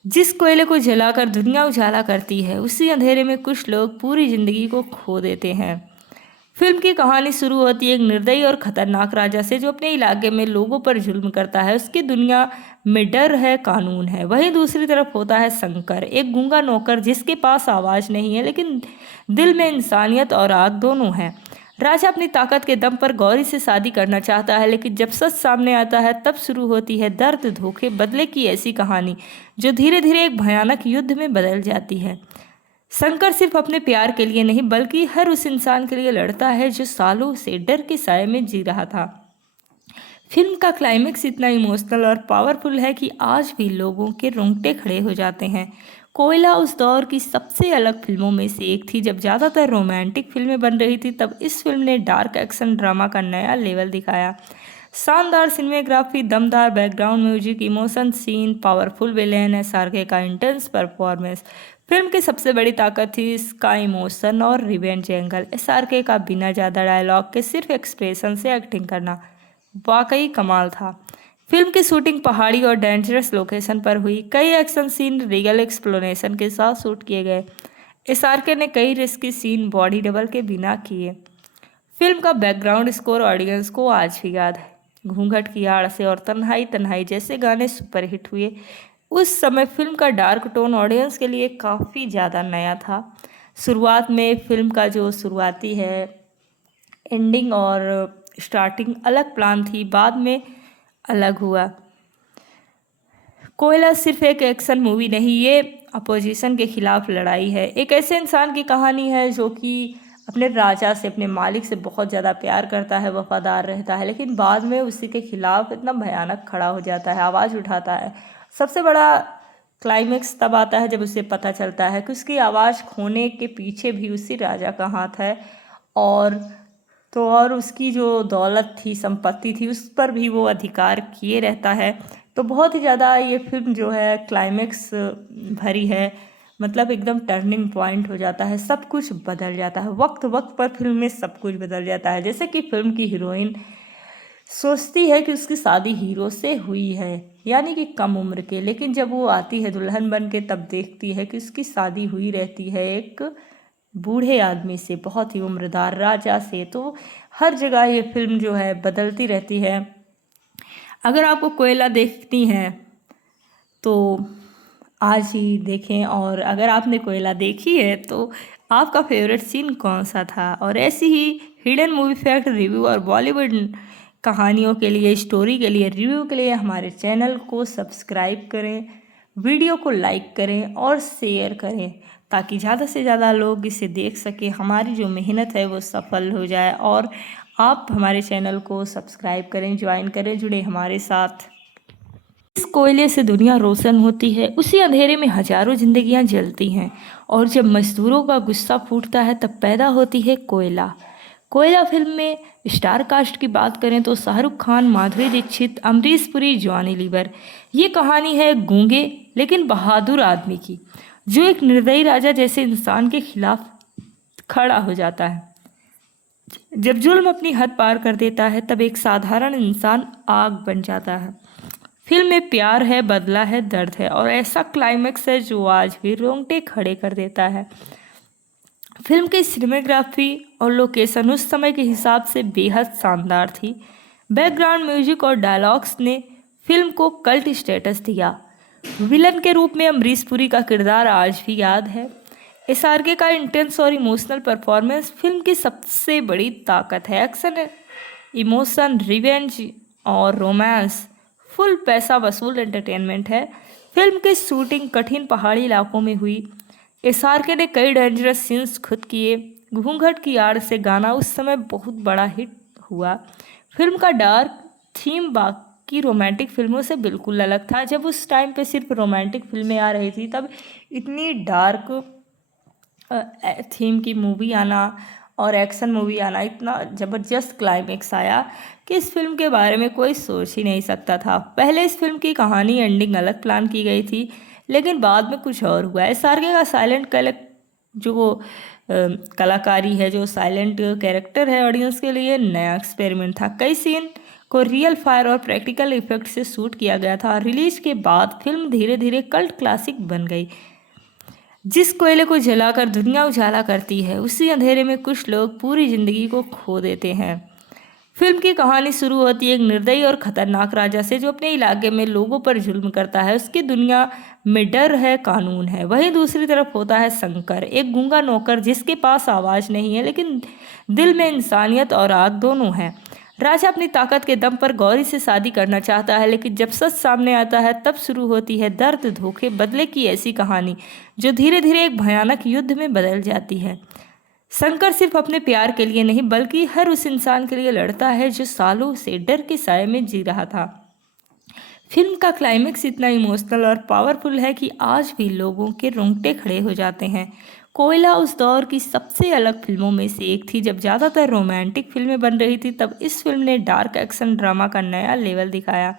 जिस कोयले को जलाकर दुनिया उजाला करती है उसी अंधेरे में कुछ लोग पूरी जिंदगी को खो देते हैं। फिल्म की कहानी शुरू होती है एक निर्दयी और खतरनाक राजा से जो अपने इलाके में लोगों पर जुल्म करता है। उसकी दुनिया में डर है, कानून है। वहीं दूसरी तरफ होता है शंकर, एक गूंगा नौकर जिसके पास आवाज़ नहीं है लेकिन दिल में इंसानियत और आग दोनों है। राजा अपनी ताकत के दम पर गौरी से शादी करना चाहता है लेकिन जब सच सामने आता है तब शुरू होती है दर्द, धोखे, बदले की ऐसी कहानी जो धीरे धीरे एक भयानक युद्ध में बदल जाती है। शंकर सिर्फ अपने प्यार के लिए नहीं बल्कि हर उस इंसान के लिए लड़ता है जो सालों से डर के साए में जी रहा था। फिल्म का क्लाइमेक्स इतना इमोशनल और पावरफुल है कि आज भी लोगों के रोंगटे खड़े हो जाते हैं। कोयला उस दौर की सबसे अलग फिल्मों में से एक थी। जब ज़्यादातर रोमांटिक फिल्में बन रही थी तब इस फिल्म ने डार्क एक्शन ड्रामा का नया लेवल दिखाया। शानदार सिनेमेग्राफी, दमदार background music, emotion scene, powerful villain, SRK का इंटेंस परफॉर्मेंस। फिल्म की सबसे बड़ी ताकत थी इसका इमोशन और रिवेंज एंगल। एसआरके का बिना ज़्यादा डायलॉग के सिर्फ एक्सप्रेशन से एक्टिंग करना वाकई कमाल था। फिल्म की शूटिंग पहाड़ी और डेंजरस लोकेशन पर हुई। कई एक्शन सीन रियल एक्सप्लोनेशन के साथ शूट किए गए। एसआरके ने कई रिस्की सीन बॉडी डबल के बिना किए। फिल्म का बैकग्राउंड स्कोर ऑडियंस को आज भी याद है। घूंघट की आड़ से और तन्हाई तन्हाई जैसे गाने सुपरहिट हुए। उस समय फिल्म का डार्क टोन ऑडियंस के लिए काफ़ी ज़्यादा नया था। शुरुआत में फिल्म का जो शुरुआती है एंडिंग और स्टार्टिंग अलग प्लान थी, बाद में अलग हुआ। कोयला सिर्फ एक एक्शन मूवी नहीं, ये अपोजिशन के खिलाफ लड़ाई है। एक ऐसे इंसान की कहानी है जो कि अपने राजा से, अपने मालिक से बहुत ज़्यादा प्यार करता है, वफादार रहता है, लेकिन बाद में उसी के खिलाफ इतना भयानक खड़ा हो जाता है, आवाज़ उठाता है। सबसे बड़ा क्लाइमेक्स तब आता है जब उसे पता चलता है कि उसकी आवाज़ खोने के पीछे भी उसी राजा का हाथ है। और उसकी जो दौलत थी, संपत्ति थी, उस पर भी वो अधिकार किए रहता है। तो बहुत ही ज़्यादा ये फिल्म जो है क्लाइमेक्स भरी है। मतलब एकदम टर्निंग पॉइंट हो जाता है, सब कुछ बदल जाता है। वक्त वक्त पर फिल्म में सब कुछ बदल जाता है। जैसे कि फिल्म की हीरोइन सोचती है कि उसकी शादी हीरो से हुई है, यानी कि कम उम्र के, लेकिन जब वो आती है दुल्हन बन के तब देखती है कि उसकी शादी हुई रहती है एक बूढ़े आदमी से, बहुत ही उम्रदार राजा से। तो हर जगह ये फिल्म जो है बदलती रहती है। अगर आपको कोयला देखती हैं तो आज ही देखें। और अगर आपने कोयला देखी है तो आपका फेवरेट सीन कौन सा था। और ऐसी ही हिडन मूवी फैक्ट रिव्यू और बॉलीवुड कहानियों के लिए, स्टोरी के लिए, रिव्यू के लिए हमारे चैनल को सब्सक्राइब करें, वीडियो को लाइक करें और शेयर करें ताकि ज़्यादा से ज़्यादा लोग इसे देख सकें, हमारी जो मेहनत है वो सफल हो जाए। और आप हमारे चैनल को सब्सक्राइब करें, ज्वाइन करें, जुड़े हमारे साथ। जिस कोयले से दुनिया रोशन होती है उसी अंधेरे में हजारों जिंदगियां जलती हैं, और जब मजदूरों का गुस्सा फूटता है तब पैदा होती है कोयला। कोयला फिल्म में स्टार कास्ट की बात करें तो शाहरुख खान, माधुरी दीक्षित, अमरीश पुरी, जॉनी लीवर। ये कहानी है गूंगे लेकिन बहादुर आदमी की, जो एक निर्दयी राजा जैसे इंसान के खिलाफ खड़ा हो जाता है। जब जुल्म अपनी हद पार कर देता है तब एक साधारण इंसान आग बन जाता है। फिल्म में प्यार है, बदला है, दर्द है और ऐसा क्लाइमेक्स है जो आज भी रोंगटे खड़े कर देता है। फिल्म की सिनेमेग्राफी और लोकेशन उस समय के हिसाब से बेहद शानदार थी। बैकग्राउंड म्यूजिक और डायलॉग्स ने फिल्म को कल्ट स्टेटस दिया। विलन के रूप में अमरीश पुरी का किरदार आज भी याद है। एसआरके का इंटेंस और इमोशनल परफॉर्मेंस फिल्म की सबसे बड़ी ताकत है। एक्शन, इमोशन, रिवेंज और रोमांस फुल पैसा वसूल एंटरटेनमेंट है। फिल्म की शूटिंग कठिन पहाड़ी इलाकों में हुई। एसआरके ने कई डेंजरस सीन्स खुद किए। घूंघट की आड़ से गाना उस समय बहुत बड़ा हिट हुआ। फिल्म का डार्क थीम बाकी रोमांटिक फिल्मों से बिल्कुल अलग था। जब उस टाइम पे सिर्फ रोमांटिक फिल्में आ रही थी तब इतनी डार्क थीम की मूवी आना और एक्शन मूवी आना, इतना ज़बरदस्त क्लाइमेक्स आया कि इस फिल्म के बारे में कोई सोच ही नहीं सकता था। पहले इस फिल्म की कहानी एंडिंग अलग प्लान की गई थी, लेकिन बाद में कुछ और हुआ। एसआरके का साइलेंट कलाकारी है, जो साइलेंट कैरेक्टर है, ऑडियंस के लिए नया एक्सपेरिमेंट था। कई सीन को रियल फायर और प्रैक्टिकल इफेक्ट से शूट किया गया था। रिलीज के बाद फिल्म धीरे धीरे कल्ट क्लासिक बन गई। जिस कोयले को जलाकर दुनिया उजाला करती है उसी अंधेरे में कुछ लोग पूरी जिंदगी को खो देते हैं। फिल्म की कहानी शुरू होती है एक निर्दयी और खतरनाक राजा से, जो अपने इलाके में लोगों पर जुल्म करता है। उसकी दुनिया में डर है, कानून है। वहीं दूसरी तरफ होता है शंकर, एक गूंगा नौकर जिसके पास आवाज़ नहीं है लेकिन दिल में इंसानियत और आग दोनों है। राजा अपनी ताकत के दम पर गौरी से शादी करना चाहता है, लेकिन जब सच सामने आता है तब शुरू होती है दर्द, धोखे, बदले की ऐसी कहानी जो धीरे धीरे एक भयानक युद्ध में बदल जाती है। शंकर सिर्फ अपने प्यार के लिए नहीं बल्कि हर उस इंसान के लिए लड़ता है जो सालों से डर के साए में जी रहा था। फिल्म का क्लाइमेक्स इतना इमोशनल और पावरफुल है कि आज भी लोगों के रोंगटे खड़े हो जाते हैं। कोयला उस दौर की सबसे अलग फिल्मों में से एक थी। जब ज़्यादातर रोमांटिक फिल्में बन रही थी तब इस फिल्म ने डार्क एक्शन ड्रामा का नया लेवल दिखाया।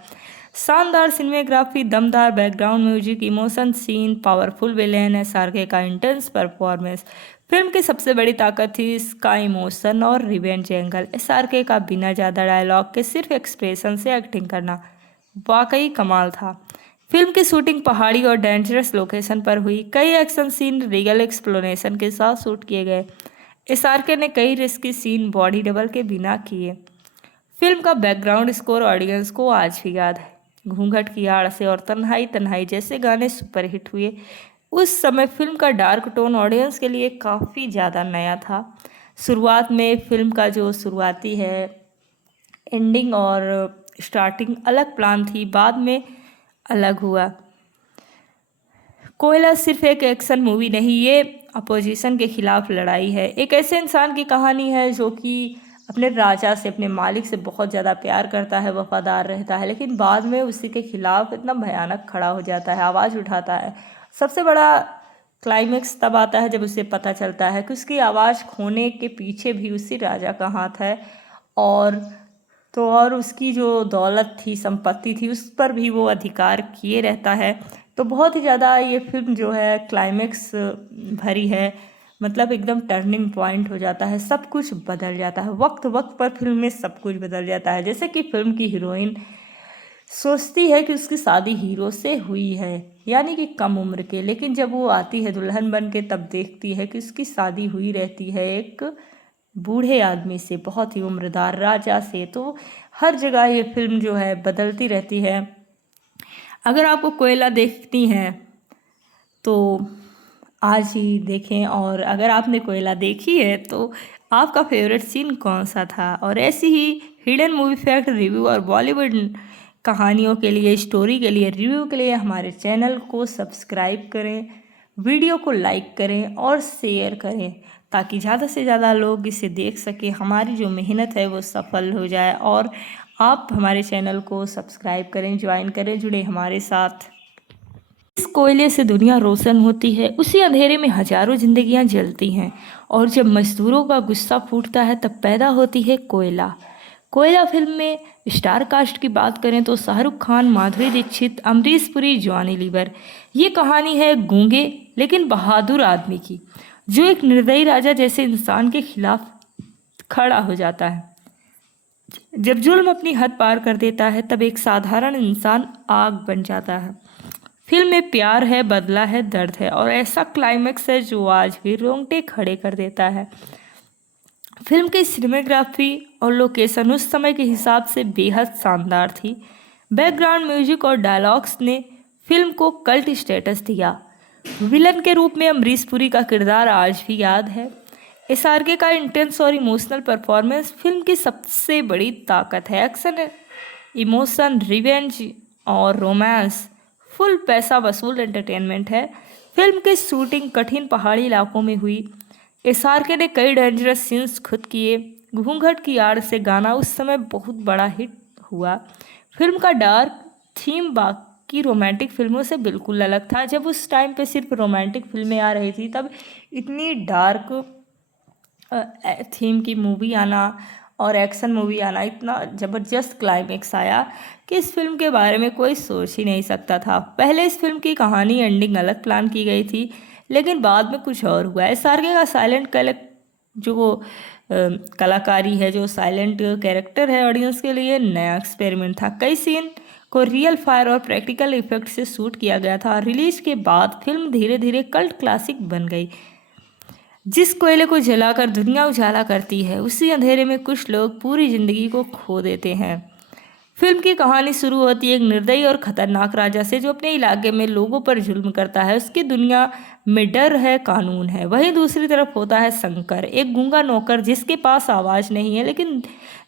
शानदार सिनेमेग्राफी, दमदार background music, emotion scene, powerful villain, SRK का इंटेंस परफॉर्मेंस। फिल्म की सबसे बड़ी ताकत थी इसका इमोशन और रिवेंज एंगल। एसआरके का बिना ज़्यादा डायलॉग के सिर्फ एक्सप्रेशन से एक्टिंग करना वाकई कमाल था। फिल्म की शूटिंग पहाड़ी और डेंजरस लोकेशन पर हुई। कई एक्शन सीन रियल एक्सप्लोनेशन के साथ शूट किए गए। एसआरके ने कई रिस्की सीन बॉडी डबल के बिना किए। फिल्म का बैकग्राउंड स्कोर ऑडियंस को आज भी याद है। घूंघट की आड़ से और तन्हाई तन्हाई जैसे गाने सुपरहिट हुए। उस समय फिल्म का डार्क टोन ऑडियंस के लिए काफ़ी ज़्यादा नया था। शुरुआत में फिल्म का जो शुरुआती है एंडिंग और स्टार्टिंग अलग प्लान थी, बाद में अलग हुआ। कोयला सिर्फ एक एक्शन मूवी नहीं, ये अपोजिशन के खिलाफ लड़ाई है। एक ऐसे इंसान की कहानी है जो कि अपने राजा से, अपने मालिक से बहुत ज़्यादा प्यार करता है, वफादार रहता है, लेकिन बाद में उसी के खिलाफ इतना भयानक खड़ा हो जाता है, आवाज़ उठाता है। सबसे बड़ा क्लाइमेक्स तब आता है जब उसे पता चलता है कि उसकी आवाज़ खोने के पीछे भी उसी राजा का हाथ है, और उसकी जो दौलत थी, संपत्ति थी, उस पर भी वो अधिकार किए रहता है। तो बहुत ही ज़्यादा ये फिल्म जो है क्लाइमेक्स भरी है, मतलब एकदम टर्निंग पॉइंट हो जाता है, सब कुछ बदल जाता है। वक्त वक्त पर फिल्म में सब कुछ बदल जाता है। जैसे कि फिल्म की हीरोइन सोचती है कि उसकी शादी हीरो से हुई है, यानी कि कम उम्र के, लेकिन जब वो आती है दुल्हन बन के तब देखती है कि उसकी शादी हुई रहती है एक बूढ़े आदमी से, बहुत ही उम्रदार राजा से। तो हर जगह ये फिल्म जो है बदलती रहती है। अगर आपको कोयला देखती हैं तो आज ही देखें, और अगर आपने कोयला देखी है तो आपका फेवरेट सीन कौन सा था। और ऐसी ही हिडन मूवी फैक्ट, रिव्यू और बॉलीवुड कहानियों के लिए, स्टोरी के लिए, रिव्यू के लिए हमारे चैनल को सब्सक्राइब करें, वीडियो को लाइक करें और शेयर करें ताकि ज़्यादा से ज़्यादा लोग इसे देख सकें, हमारी जो मेहनत है वो सफल हो जाए। और आप हमारे चैनल को सब्सक्राइब करें, ज्वाइन करें, जुड़े हमारे साथ। जिस कोयले से दुनिया रोशन होती है उसी अंधेरे में हजारों जिंदगियां जलती हैं, और जब मजदूरों का गुस्सा फूटता है तब पैदा होती है कोयला। कोयला फिल्म में स्टार कास्ट की बात करें तो शाहरुख खान, माधुरी दीक्षित, अमरीश पुरी, जॉनी लीवर। ये कहानी है गूंगे लेकिन बहादुर आदमी की, जो एक निर्दयी राजा जैसे इंसान के खिलाफ खड़ा हो जाता है। जब जुल्म अपनी हद पार कर देता है तब एक साधारण इंसान आग बन जाता है। फिल्म में प्यार है, बदला है, दर्द है और ऐसा क्लाइमेक्स है जो आज भी रोंगटे खड़े कर देता है। फिल्म की सिनेमेटोग्राफी और लोकेशन उस समय के हिसाब से बेहद शानदार थी। बैकग्राउंड म्यूजिक और डायलॉग्स ने फिल्म को कल्ट स्टेटस दिया। विलन के रूप में अमरीश पुरी का किरदार आज भी याद है। एसआरके का इंटेंस और इमोशनल परफॉर्मेंस फिल्म की सबसे बड़ी ताकत है। एक्शन, इमोशन, रिवेंज और रोमांस फुल पैसा वसूल एंटरटेनमेंट है। फिल्म की शूटिंग कठिन पहाड़ी इलाकों में हुई। एसआरके ने कई डेंजरस सीन्स खुद किए। घूंघट की आड़ से गाना उस समय बहुत बड़ा हिट हुआ। फिल्म का डार्क थीम बाकी रोमांटिक फिल्मों से बिल्कुल अलग था। जब उस टाइम पे सिर्फ रोमांटिक फिल्में आ रही थी तब इतनी डार्क थीम की मूवी आना और एक्शन मूवी आना, इतना ज़बरदस्त क्लाइमेक्स आया कि इस फिल्म के बारे में कोई सोच ही नहीं सकता था। पहले इस फिल्म की कहानी एंडिंग अलग प्लान की गई थी, लेकिन बाद में कुछ और हुआ। एसआरके का साइलेंट कलाकारी है, जो साइलेंट कैरेक्टर है, ऑडियंस के लिए नया एक्सपेरिमेंट था। कई सीन को रियल फायर और प्रैक्टिकल इफेक्ट से शूट किया गया था। रिलीज के बाद फिल्म धीरे धीरे कल्ट क्लासिक बन गई। जिस कोयले को जलाकर दुनिया उजाला करती है उसी अंधेरे में कुछ लोग पूरी जिंदगी को खो देते हैं। फिल्म की कहानी शुरू होती है एक निर्दयी और खतरनाक राजा से, जो अपने इलाके में लोगों पर जुल्म करता है। उसकी दुनिया में डर है, कानून है। वहीं दूसरी तरफ होता है शंकर, एक गूंगा नौकर जिसके पास आवाज़ नहीं है लेकिन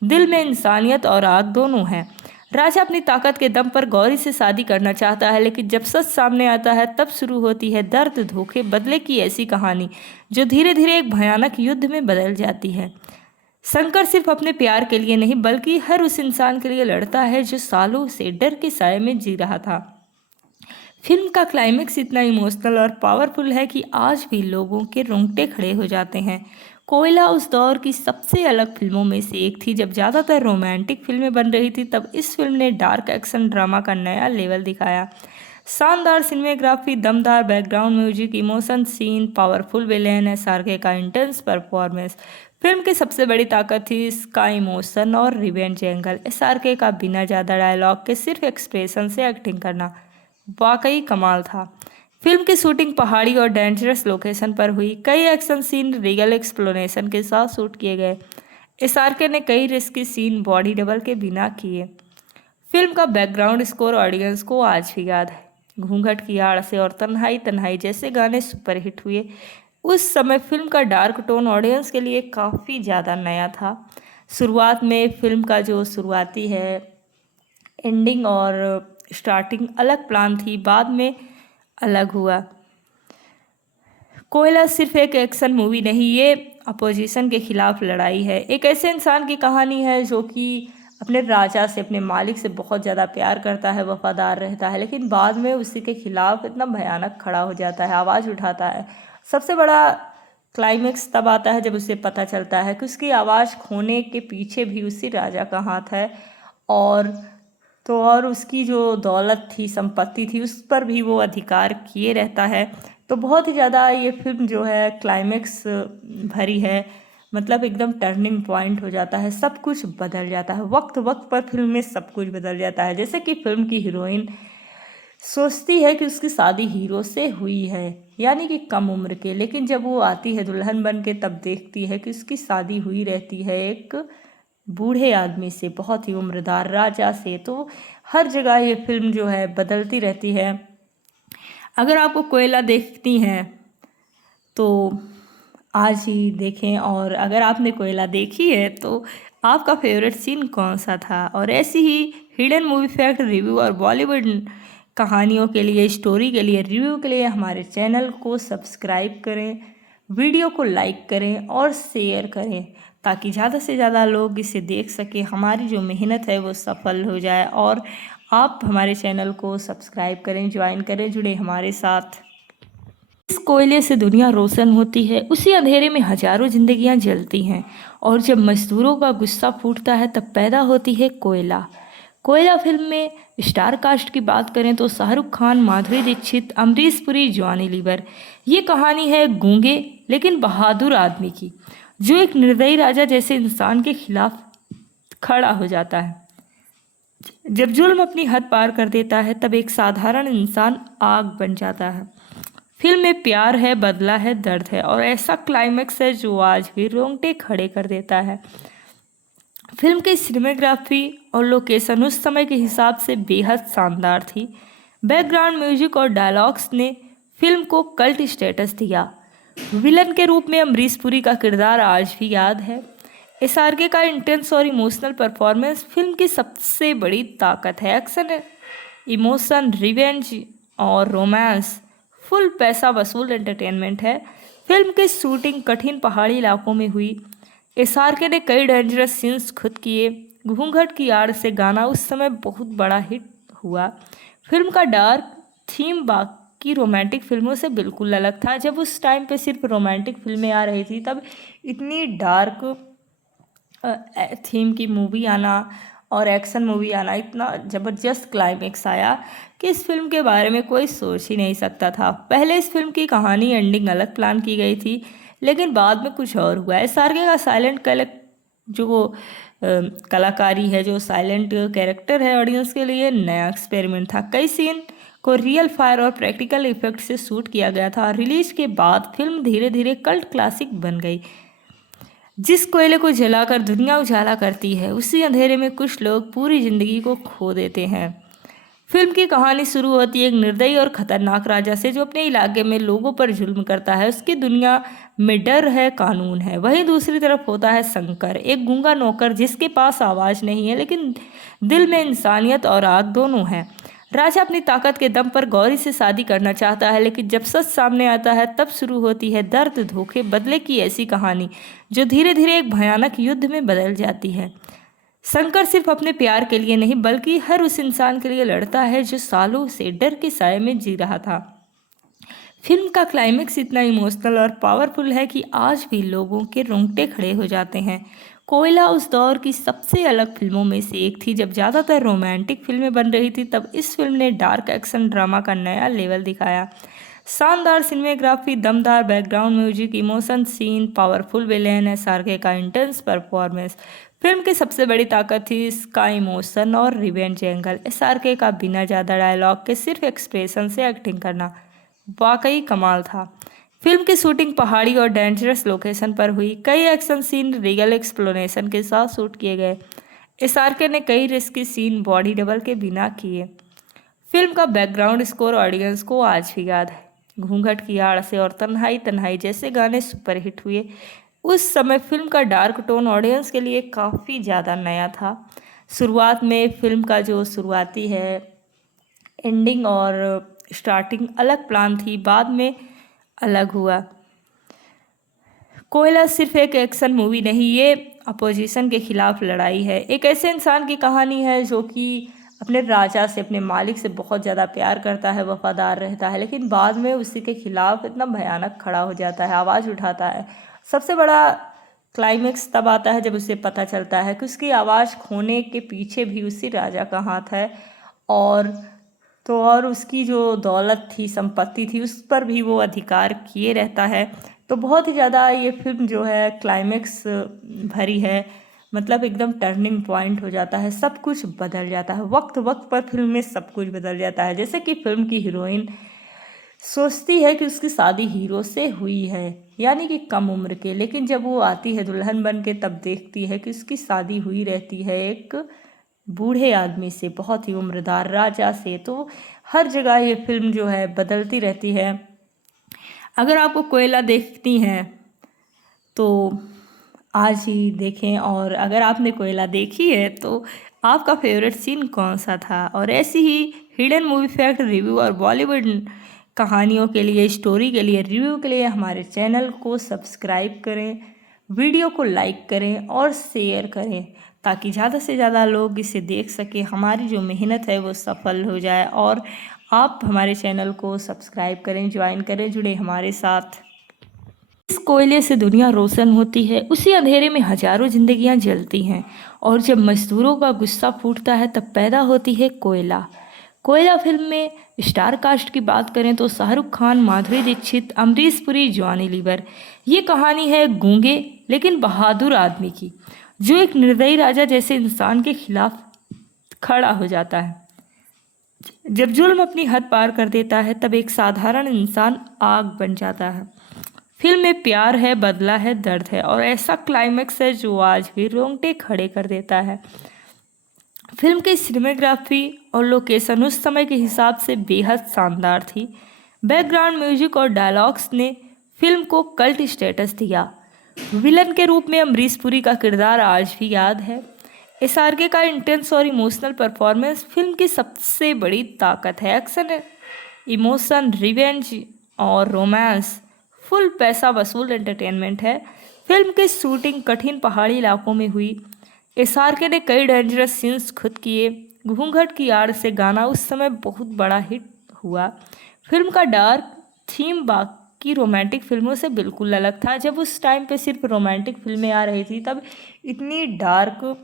दिल में इंसानियत और आग दोनों है। राजा अपनी ताकत के दम पर गौरी से शादी करना चाहता है, लेकिन जब सच सामने आता है तब शुरू होती है दर्द, धोखे, बदले की ऐसी कहानी जो धीरे धीरे एक भयानक युद्ध में बदल जाती है। शंकर सिर्फ अपने प्यार के लिए नहीं बल्कि हर उस इंसान के लिए लड़ता है जो सालों से डर के साए में जी रहा था। फिल्म का क्लाइमेक्स इतना इमोशनल और पावरफुल है कि आज भी लोगों के रोंगटे खड़े हो जाते हैं। कोयला उस दौर की सबसे अलग फिल्मों में से एक थी। जब ज़्यादातर रोमांटिक फिल्में बन रही थी तब इस फिल्म ने डार्क एक्शन ड्रामा का नया लेवल दिखाया। शानदार सिनेमेटोग्राफी, दमदार background music, emotion scene, powerful villain, SRK का इंटेंस परफॉर्मेंस। फिल्म की सबसे बड़ी ताकत थी इसका इमोशन और रिवेंज एंगल। एसआरके का बिना ज़्यादा डायलॉग के सिर्फ एक्सप्रेशन से एक्टिंग करना वाकई कमाल था। फिल्म की शूटिंग पहाड़ी और डेंजरस लोकेशन पर हुई। कई एक्शन सीन रियल एक्सप्लोनेशन के साथ शूट किए गए। एसआरके ने कई रिस्की सीन बॉडी डबल के बिना किए। फिल्म का बैकग्राउंड स्कोर ऑडियंस को आज भी याद है। घूंघट की आड़ से और तन्हाई तन्हाई जैसे गाने सुपरहिट हुए। उस समय फिल्म का डार्क टोन ऑडियंस के लिए काफ़ी ज़्यादा नया था। शुरुआत में फिल्म का जो शुरुआती है एंडिंग और स्टार्टिंग अलग प्लान थी, बाद में अलग हुआ। कोयला सिर्फ एक एक्शन मूवी नहीं, ये अपोजिशन के खिलाफ लड़ाई है। एक ऐसे इंसान की कहानी है जो कि अपने राजा से, अपने मालिक से बहुत ज़्यादा प्यार करता है, वफादार रहता है, लेकिन बाद में उसी के खिलाफ इतना भयानक खड़ा हो जाता है, आवाज़ उठाता है। सबसे बड़ा क्लाइमेक्स तब आता है जब उसे पता चलता है कि उसकी आवाज़ खोने के पीछे भी उसी राजा का हाथ है, और उसकी जो दौलत थी, संपत्ति थी, उस पर भी वो अधिकार किए रहता है। तो बहुत ही ज़्यादा ये फिल्म जो है क्लाइमेक्स भरी है, मतलब एकदम टर्निंग पॉइंट हो जाता है, सब कुछ बदल जाता है। वक्त वक्त पर फिल्म में सब कुछ बदल जाता है। जैसे कि फिल्म की हीरोइन सोचती है कि उसकी शादी हीरो से हुई है, यानी कि कम उम्र के, लेकिन जब वो आती है दुल्हन बन के तब देखती है कि उसकी शादी हुई रहती है एक बूढ़े आदमी से बहुत ही उम्रदार राजा से, तो हर जगह ये फिल्म जो है बदलती रहती है। अगर आपको कोयला देखनी है तो आज ही देखें, और अगर आपने कोयला देखी है तो आपका फेवरेट सीन कौन सा था। और ऐसी ही हिडन मूवी फैक्ट, रिव्यू और बॉलीवुड कहानियों के लिए, स्टोरी के लिए, रिव्यू के लिए हमारे चैनल को सब्सक्राइब करें, वीडियो को लाइक करें और शेयर करें ताकि ज़्यादा से ज़्यादा लोग इसे देख सकें, हमारी जो मेहनत है वो सफल हो जाए। और आप हमारे चैनल को सब्सक्राइब करें, ज्वाइन करें, जुड़े हमारे साथ। जिस कोयले से दुनिया रोशन होती है उसी अंधेरे में हजारों जिंदगियां जलती हैं, और जब मजदूरों का गुस्सा फूटता है तब पैदा होती है कोयला। कोयला फिल्म में स्टार कास्ट की बात करें तो शाहरुख खान, माधुरी दीक्षित, अमरीश पुरी, जॉनी लीवर। ये कहानी है गूंगे लेकिन बहादुर आदमी की, जो एक निर्दयी राजा जैसे इंसान के खिलाफ खड़ा हो जाता है। जब जुल्म अपनी हद पार कर देता है तब एक साधारण इंसान आग बन जाता है। फिल्म में प्यार है, बदला है, दर्द है, और ऐसा क्लाइमेक्स है जो आज भी रोंगटे खड़े कर देता है। फिल्म की सिनेमेग्राफी और लोकेशन उस समय के हिसाब से बेहद शानदार थी। बैकग्राउंड म्यूजिक और डायलॉग्स ने फिल्म को कल्ट स्टेटस दिया। विलन के रूप में अमरीश पुरी का किरदार आज भी याद है। एसआरके का इंटेंस और इमोशनल परफॉर्मेंस फिल्म की सबसे बड़ी ताकत है। एक्शन, इमोशन, रिवेंज और रोमांस फुल पैसा वसूल एंटरटेनमेंट है। फिल्म की शूटिंग कठिन पहाड़ी इलाकों में हुई। एसआरके ने कई डेंजरस सीन्स खुद किए। घूंघट की आड़ से गाना उस समय बहुत बड़ा हिट हुआ। फिल्म का डार्क थीम बाकी रोमांटिक फिल्मों से बिल्कुल अलग था। जब उस टाइम पे सिर्फ रोमांटिक फिल्में आ रही थी तब इतनी डार्क थीम की मूवी आना और एक्शन मूवी आना, इतना ज़बरदस्त क्लाइमेक्स आया कि इस फिल्म के बारे में कोई सोच ही नहीं सकता था। पहले इस फिल्म की कहानी एंडिंग अलग प्लान की गई थी, लेकिन बाद में कुछ और हुआ। एसआरके का साइलेंट कलाकारी है, जो साइलेंट कैरेक्टर है, ऑडियंस के लिए नया एक्सपेरिमेंट था। कई सीन को रियल फायर और प्रैक्टिकल इफेक्ट से शूट किया गया था। रिलीज के बाद फिल्म धीरे धीरे कल्ट क्लासिक बन गई। जिस कोयले को जलाकर दुनिया उजाला करती है उसी अंधेरे में कुछ लोग पूरी जिंदगी को खो देते हैं। फिल्म की कहानी शुरू होती है एक निर्दयी और खतरनाक राजा से, जो अपने इलाके में लोगों पर जुल्म करता है। उसकी दुनिया में डर है, कानून है। वहीं दूसरी तरफ होता है शंकर, एक गूंगा नौकर जिसके पास आवाज़ नहीं है लेकिन दिल में इंसानियत और आग दोनों है। राजा अपनी ताकत के दम पर गौरी से शादी करना चाहता है, लेकिन जब सच सामने आता है तब शुरू होती है दर्द, धोखे, बदले की ऐसी कहानी जो धीरे धीरे एक भयानक युद्ध में बदल जाती है। शंकर सिर्फ अपने प्यार के लिए नहीं बल्कि हर उस इंसान के लिए लड़ता है जो सालों से डर के साए में जी रहा था। फिल्म का क्लाइमेक्स इतना इमोशनल और पावरफुल है कि आज भी लोगों के रोंगटे खड़े हो जाते हैं। कोयला उस दौर की सबसे अलग फिल्मों में से एक थी। जब ज़्यादातर रोमांटिक फिल्में बन रही थी तब इस फिल्म ने डार्क एक्शन ड्रामा का नया लेवल दिखाया। शानदार सिनेमेग्राफी, दमदार background music, emotion scene, powerful villain, SRK का इंटेंस परफॉर्मेंस। फिल्म की सबसे बड़ी ताकत थी इसका इमोशन और रिवेंज एंगल। एसआरके का बिना ज़्यादा डायलॉग के सिर्फ एक्सप्रेशन से एक्टिंग करना वाकई कमाल था। फिल्म की शूटिंग पहाड़ी और डेंजरस लोकेशन पर हुई। कई एक्शन सीन रियल एक्सप्लोनेशन के साथ शूट किए गए। एसआरके ने कई रिस्की सीन बॉडी डबल के बिना किए। फिल्म का बैकग्राउंड स्कोर ऑडियंस को आज भी याद है। घूंघट की आड़ से और तन्हाई तन्हाई जैसे गाने सुपरहिट हुए। उस समय फिल्म का डार्क टोन ऑडियंस के लिए काफ़ी ज़्यादा नया था। शुरुआत में फिल्म का जो शुरुआती है एंडिंग और स्टार्टिंग अलग प्लान थी, बाद में अलग हुआ। कोयला सिर्फ एक एक्शन मूवी नहीं, ये अपोजिशन के खिलाफ लड़ाई है। एक ऐसे इंसान की कहानी है जो कि अपने राजा से, अपने मालिक से बहुत ज़्यादा प्यार करता है, वफादार रहता है, लेकिन बाद में उसी के खिलाफ इतना भयानक खड़ा हो जाता है, आवाज़ उठाता है। सबसे बड़ा क्लाइमेक्स तब आता है जब उसे पता चलता है कि उसकी आवाज़ खोने के पीछे भी उसी राजा का हाथ है, और उसकी जो दौलत थी, संपत्ति थी, उस पर भी वो अधिकार किए रहता है। तो बहुत ही ज़्यादा ये फिल्म जो है क्लाइमेक्स भरी है, मतलब एकदम टर्निंग पॉइंट हो जाता है, सब कुछ बदल जाता है। वक्त वक्त पर फिल्म में सब कुछ बदल जाता है। जैसे कि फिल्म की हीरोइन सोचती है कि उसकी शादी हीरो से हुई है, यानी कि कम उम्र के, लेकिन जब वो आती है दुल्हन बन के तब देखती है कि उसकी शादी हुई रहती है एक बूढ़े आदमी से, बहुत ही उम्रदार राजा से। तो हर जगह ये फिल्म जो है बदलती रहती है। अगर आपको कोयला देखती हैं तो आज ही देखें, और अगर आपने कोयला देखी है तो आपका फेवरेट सीन कौन सा था। और ऐसी ही हिडन मूवी फैक्ट, रिव्यू और बॉलीवुड कहानियों के लिए, स्टोरी के लिए, रिव्यू के लिए हमारे चैनल को सब्सक्राइब करें, वीडियो को लाइक करें और शेयर करें, ताकि ज़्यादा से ज़्यादा लोग इसे देख सकें, हमारी जो मेहनत है वो सफल हो जाए। और आप हमारे चैनल को सब्सक्राइब करें, ज्वाइन करें, जुड़े हमारे साथ। जिस कोयले से दुनिया रोशन होती है, उसी अंधेरे में हजारों जिंदगियां जलती हैं, और जब मजदूरों का गुस्सा फूटता है तब पैदा होती है कोयला। कोयला फिल्म में स्टार कास्ट की बात करें तो शाहरुख खान, माधुरी दीक्षित, अमरीश पुरी, जॉनी लीवर। ये कहानी है गूंगे लेकिन बहादुर आदमी की, जो एक निर्दयी राजा जैसे इंसान के खिलाफ खड़ा हो जाता है। जब जुल्म अपनी हद पार कर देता है तब एक साधारण इंसान आग बन जाता है। फिल्म में प्यार है, बदला है, दर्द है, और ऐसा क्लाइमेक्स है जो आज भी रोंगटे खड़े कर देता है। फिल्म की सिनेमेग्राफी और लोकेशन उस समय के हिसाब से बेहद शानदार थी। बैकग्राउंड म्यूजिक और डायलॉग्स ने फिल्म को कल्ट स्टेटस दिया। विलन के रूप में अमरीश पुरी का किरदार आज भी याद है। एसआरके का इंटेंस और इमोशनल परफॉर्मेंस फिल्म की सबसे बड़ी ताकत है। एक्शन, इमोशन, रिवेंज और रोमांस फुल पैसा वसूल एंटरटेनमेंट है। फिल्म की शूटिंग कठिन पहाड़ी इलाकों में हुई। एसआरके ने कई डेंजरस सीन्स खुद किए। घूंघट की आड़ से गाना उस समय बहुत बड़ा हिट हुआ। फिल्म का डार्क थीम बाकी रोमांटिक फिल्मों से बिल्कुल अलग था। जब उस टाइम पे सिर्फ रोमांटिक फिल्में आ रही थी, तब इतनी डार्क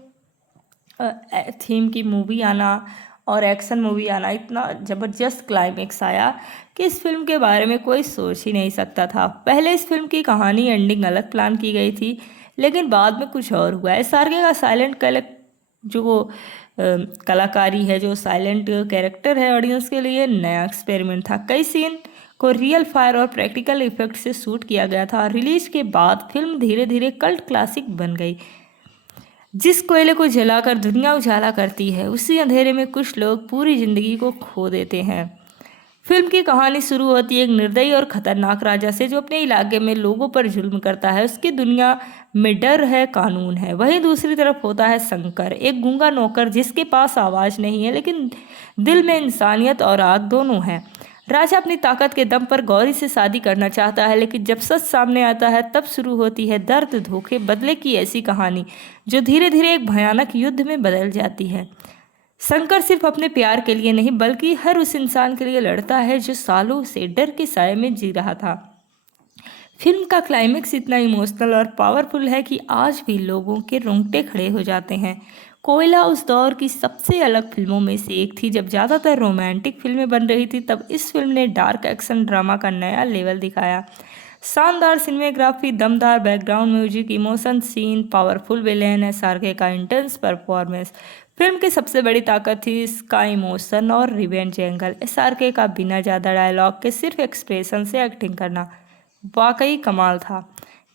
थीम की मूवी आना और एक्शन मूवी आना, इतना ज़बरदस्त क्लाइमेक्स आया कि इस फिल्म के बारे में कोई सोच ही नहीं सकता था। पहले इस फिल्म की कहानी एंडिंग अलग प्लान की गई थी, लेकिन बाद में कुछ और हुआ। एसआरके का साइलेंट कलाकारी है, जो साइलेंट कैरेक्टर है, ऑडियंस के लिए नया एक्सपेरिमेंट था। कई सीन को रियल फायर और प्रैक्टिकल इफेक्ट से शूट किया गया था। रिलीज के बाद फिल्म धीरे धीरे कल्ट क्लासिक बन गई। जिस कोयले को जलाकर दुनिया उजाला करती है, उसी अंधेरे में कुछ लोग पूरी जिंदगी को खो देते हैं। फिल्म की कहानी शुरू होती है एक निर्दयी और खतरनाक राजा से, जो अपने इलाके में लोगों पर जुल्म करता है। उसकी दुनिया में डर है, कानून है। वहीं दूसरी तरफ होता है शंकर, एक गूंगा नौकर जिसके पास आवाज़ नहीं है, लेकिन दिल में इंसानियत और आग दोनों है। राजा अपनी ताकत के दम पर गौरी से शादी करना चाहता है, लेकिन जब सच सामने आता है तब शुरू होती है दर्द, धोखे, बदले की ऐसी कहानी, जो धीरे धीरे एक भयानक युद्ध में बदल जाती है। शंकर सिर्फ अपने प्यार के लिए नहीं, बल्कि हर उस इंसान के लिए लड़ता है जो सालों से डर के साए में जी रहा था। फिल्म का क्लाइमेक्स इतना इमोशनल और पावरफुल है कि आज भी लोगों के रोंगटे खड़े हो जाते हैं। कोयला उस दौर की सबसे अलग फिल्मों में से एक थी। जब ज़्यादातर रोमांटिक फिल्में बन रही थी, तब इस फिल्म ने डार्क एक्शन ड्रामा का नया लेवल दिखाया। शानदार सिनेमेग्राफी, दमदार background music, emotion scene, powerful villain, SRK का इंटेंस परफॉर्मेंस। फिल्म की सबसे बड़ी ताकत थी इसका इमोशन और रिवेंज एंगल। एसआरके का बिना ज़्यादा डायलॉग के सिर्फ एक्सप्रेशन से एक्टिंग करना वाकई कमाल था।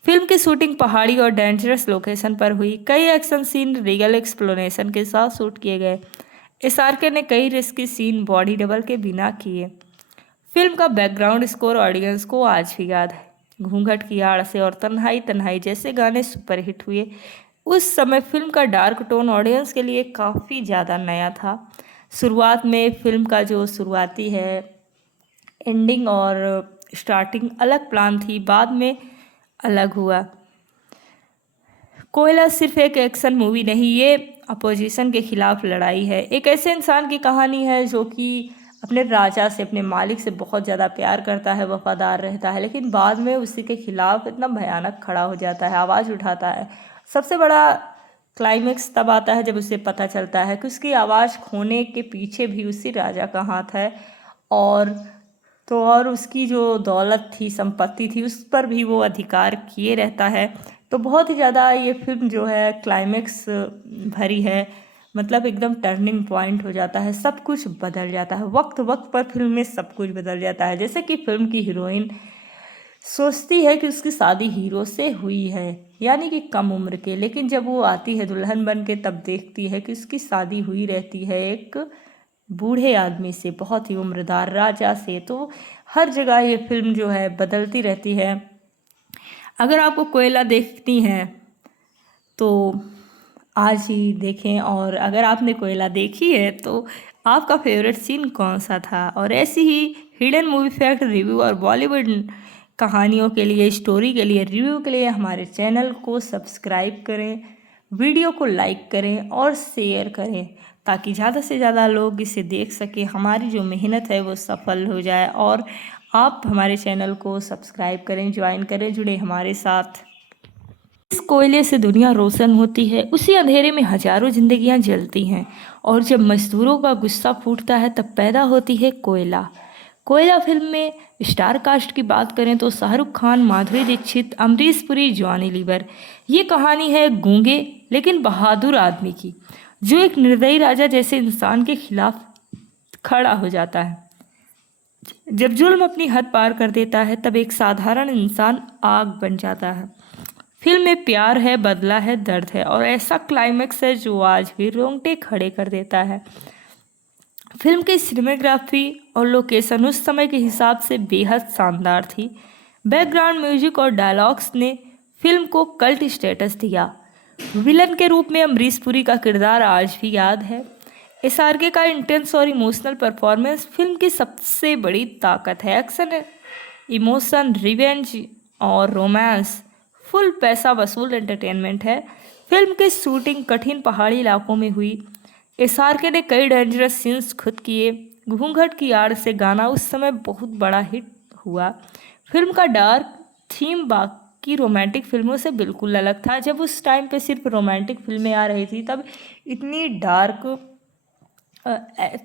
फिल्म की शूटिंग पहाड़ी और डेंजरस लोकेशन पर हुई। कई एक्शन सीन रियल एक्सप्लोनेशन के साथ शूट किए गए। एसआरके ने कई रिस्की सीन बॉडी डबल के बिना किए। फिल्म का बैकग्राउंड स्कोर ऑडियंस को आज भी याद है। घूंघट की आड़ से और तन्हाई तन्हाई जैसे गाने सुपरहिट हुए। उस समय फिल्म का डार्क टोन ऑडियंस के लिए काफ़ी ज़्यादा नया था। शुरुआत में फिल्म का जो शुरुआती है एंडिंग और स्टार्टिंग अलग प्लान थी, बाद में अलग हुआ। कोयला सिर्फ एक एक्शन मूवी नहीं, ये अपोजिशन के खिलाफ लड़ाई है। एक ऐसे इंसान की कहानी है जो कि अपने राजा से, अपने मालिक से बहुत ज़्यादा प्यार करता है, वफादार रहता है, लेकिन बाद में उसी के खिलाफ इतना भयानक खड़ा हो जाता है, आवाज़ उठाता है। सबसे बड़ा क्लाइमेक्स तब आता है जब उसे पता चलता है कि उसकी आवाज़ खोने के पीछे भी उसी राजा का हाथ है, और उसकी जो दौलत थी, संपत्ति थी, उस पर भी वो अधिकार किए रहता है। तो बहुत ही ज़्यादा ये फिल्म जो है क्लाइमेक्स भरी है। मतलब एकदम टर्निंग पॉइंट हो जाता है, सब कुछ बदल जाता है। वक्त वक्त पर फिल्म में सब कुछ बदल जाता है। जैसे कि फिल्म की हीरोइन सोचती है कि उसकी शादी हीरो से हुई है, यानी कि कम उम्र के, लेकिन जब वो आती है दुल्हन बन के तब देखती है कि उसकी शादी हुई रहती है एक बूढ़े आदमी से, बहुत ही उम्रदार राजा से। तो हर जगह ये फिल्म जो है बदलती रहती है। अगर आपको कोयला देखती हैं तो आज ही देखें, और अगर आपने कोयला देखी है तो आपका फेवरेट सीन कौन सा था। और ऐसी ही हिडन मूवी फैक्ट, रिव्यू और बॉलीवुड कहानियों के लिए, स्टोरी के लिए, रिव्यू के लिए हमारे चैनल को सब्सक्राइब करें, वीडियो को लाइक करें और शेयर करें, ताकि ज़्यादा से ज़्यादा लोग इसे देख सकें, हमारी जो मेहनत है वो सफल हो जाए। और आप हमारे चैनल को सब्सक्राइब करें, ज्वाइन करें, जुड़े हमारे साथ। जिस कोयले से दुनिया रोशन होती है, उसी अंधेरे में हजारों जिंदगियां जलती हैं, और जब मजदूरों का गुस्सा फूटता है तब पैदा होती है कोयला। कोयला फिल्म में स्टार कास्ट की बात करें तो शाहरुख खान, माधुरी दीक्षित, अमरीश पुरी, जॉनी लीवर। ये कहानी है गूंगे लेकिन बहादुर आदमी की, जो एक निर्दयी राजा जैसे इंसान के खिलाफ खड़ा हो जाता है। जब जुल्म अपनी हद पार कर देता है तब एक साधारण इंसान आग बन जाता है। फिल्म में प्यार है, बदला है, दर्द है, और ऐसा क्लाइमेक्स है जो आज भी रोंगटे खड़े कर देता है। फिल्म की सिनेमेग्राफी और लोकेशन उस समय के हिसाब से बेहद शानदार थी। बैकग्राउंड म्यूजिक और डायलॉग्स ने फिल्म को कल्ट स्टेटस दिया। विलन के रूप में अमरीश पुरी का किरदार आज भी याद है। एसआरके का इंटेंस और इमोशनल परफॉर्मेंस फिल्म की सबसे बड़ी ताकत है। एक्शन, इमोशन, रिवेंज और रोमांस फुल पैसा वसूल एंटरटेनमेंट है। फिल्म की शूटिंग कठिन पहाड़ी इलाकों में हुई। एसआरके ने कई डेंजरस सीन्स खुद किए। घूंघट की आड़ से गाना उस समय बहुत बड़ा हिट हुआ। फिल्म का डार्क थीम बाकी रोमांटिक फिल्मों से बिल्कुल अलग था। जब उस टाइम पे सिर्फ रोमांटिक फिल्में आ रही थी, तब इतनी डार्क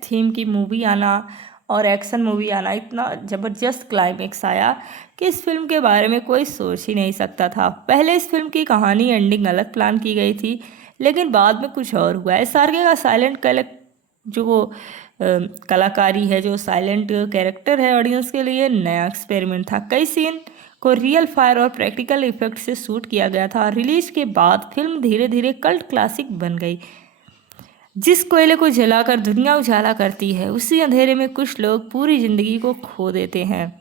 थीम की मूवी आना और एक्शन मूवी आना, इतना ज़बरदस्त क्लाइमेक्स आया कि इस फिल्म के बारे में कोई सोच ही नहीं सकता था। पहले इस फिल्म की कहानी एंडिंग अलग प्लान की गई थी, लेकिन बाद में कुछ और हुआ। एसआरके का साइलेंट कलाकारी है, जो साइलेंट कैरेक्टर है, ऑडियंस के लिए नया एक्सपेरिमेंट था। कई सीन को रियल फायर और प्रैक्टिकल इफेक्ट से शूट किया गया था। रिलीज के बाद फिल्म धीरे धीरे कल्ट क्लासिक बन गई। जिस कोयले को जलाकर दुनिया उजाला करती है, उसी अंधेरे में कुछ लोग पूरी जिंदगी को खो देते हैं।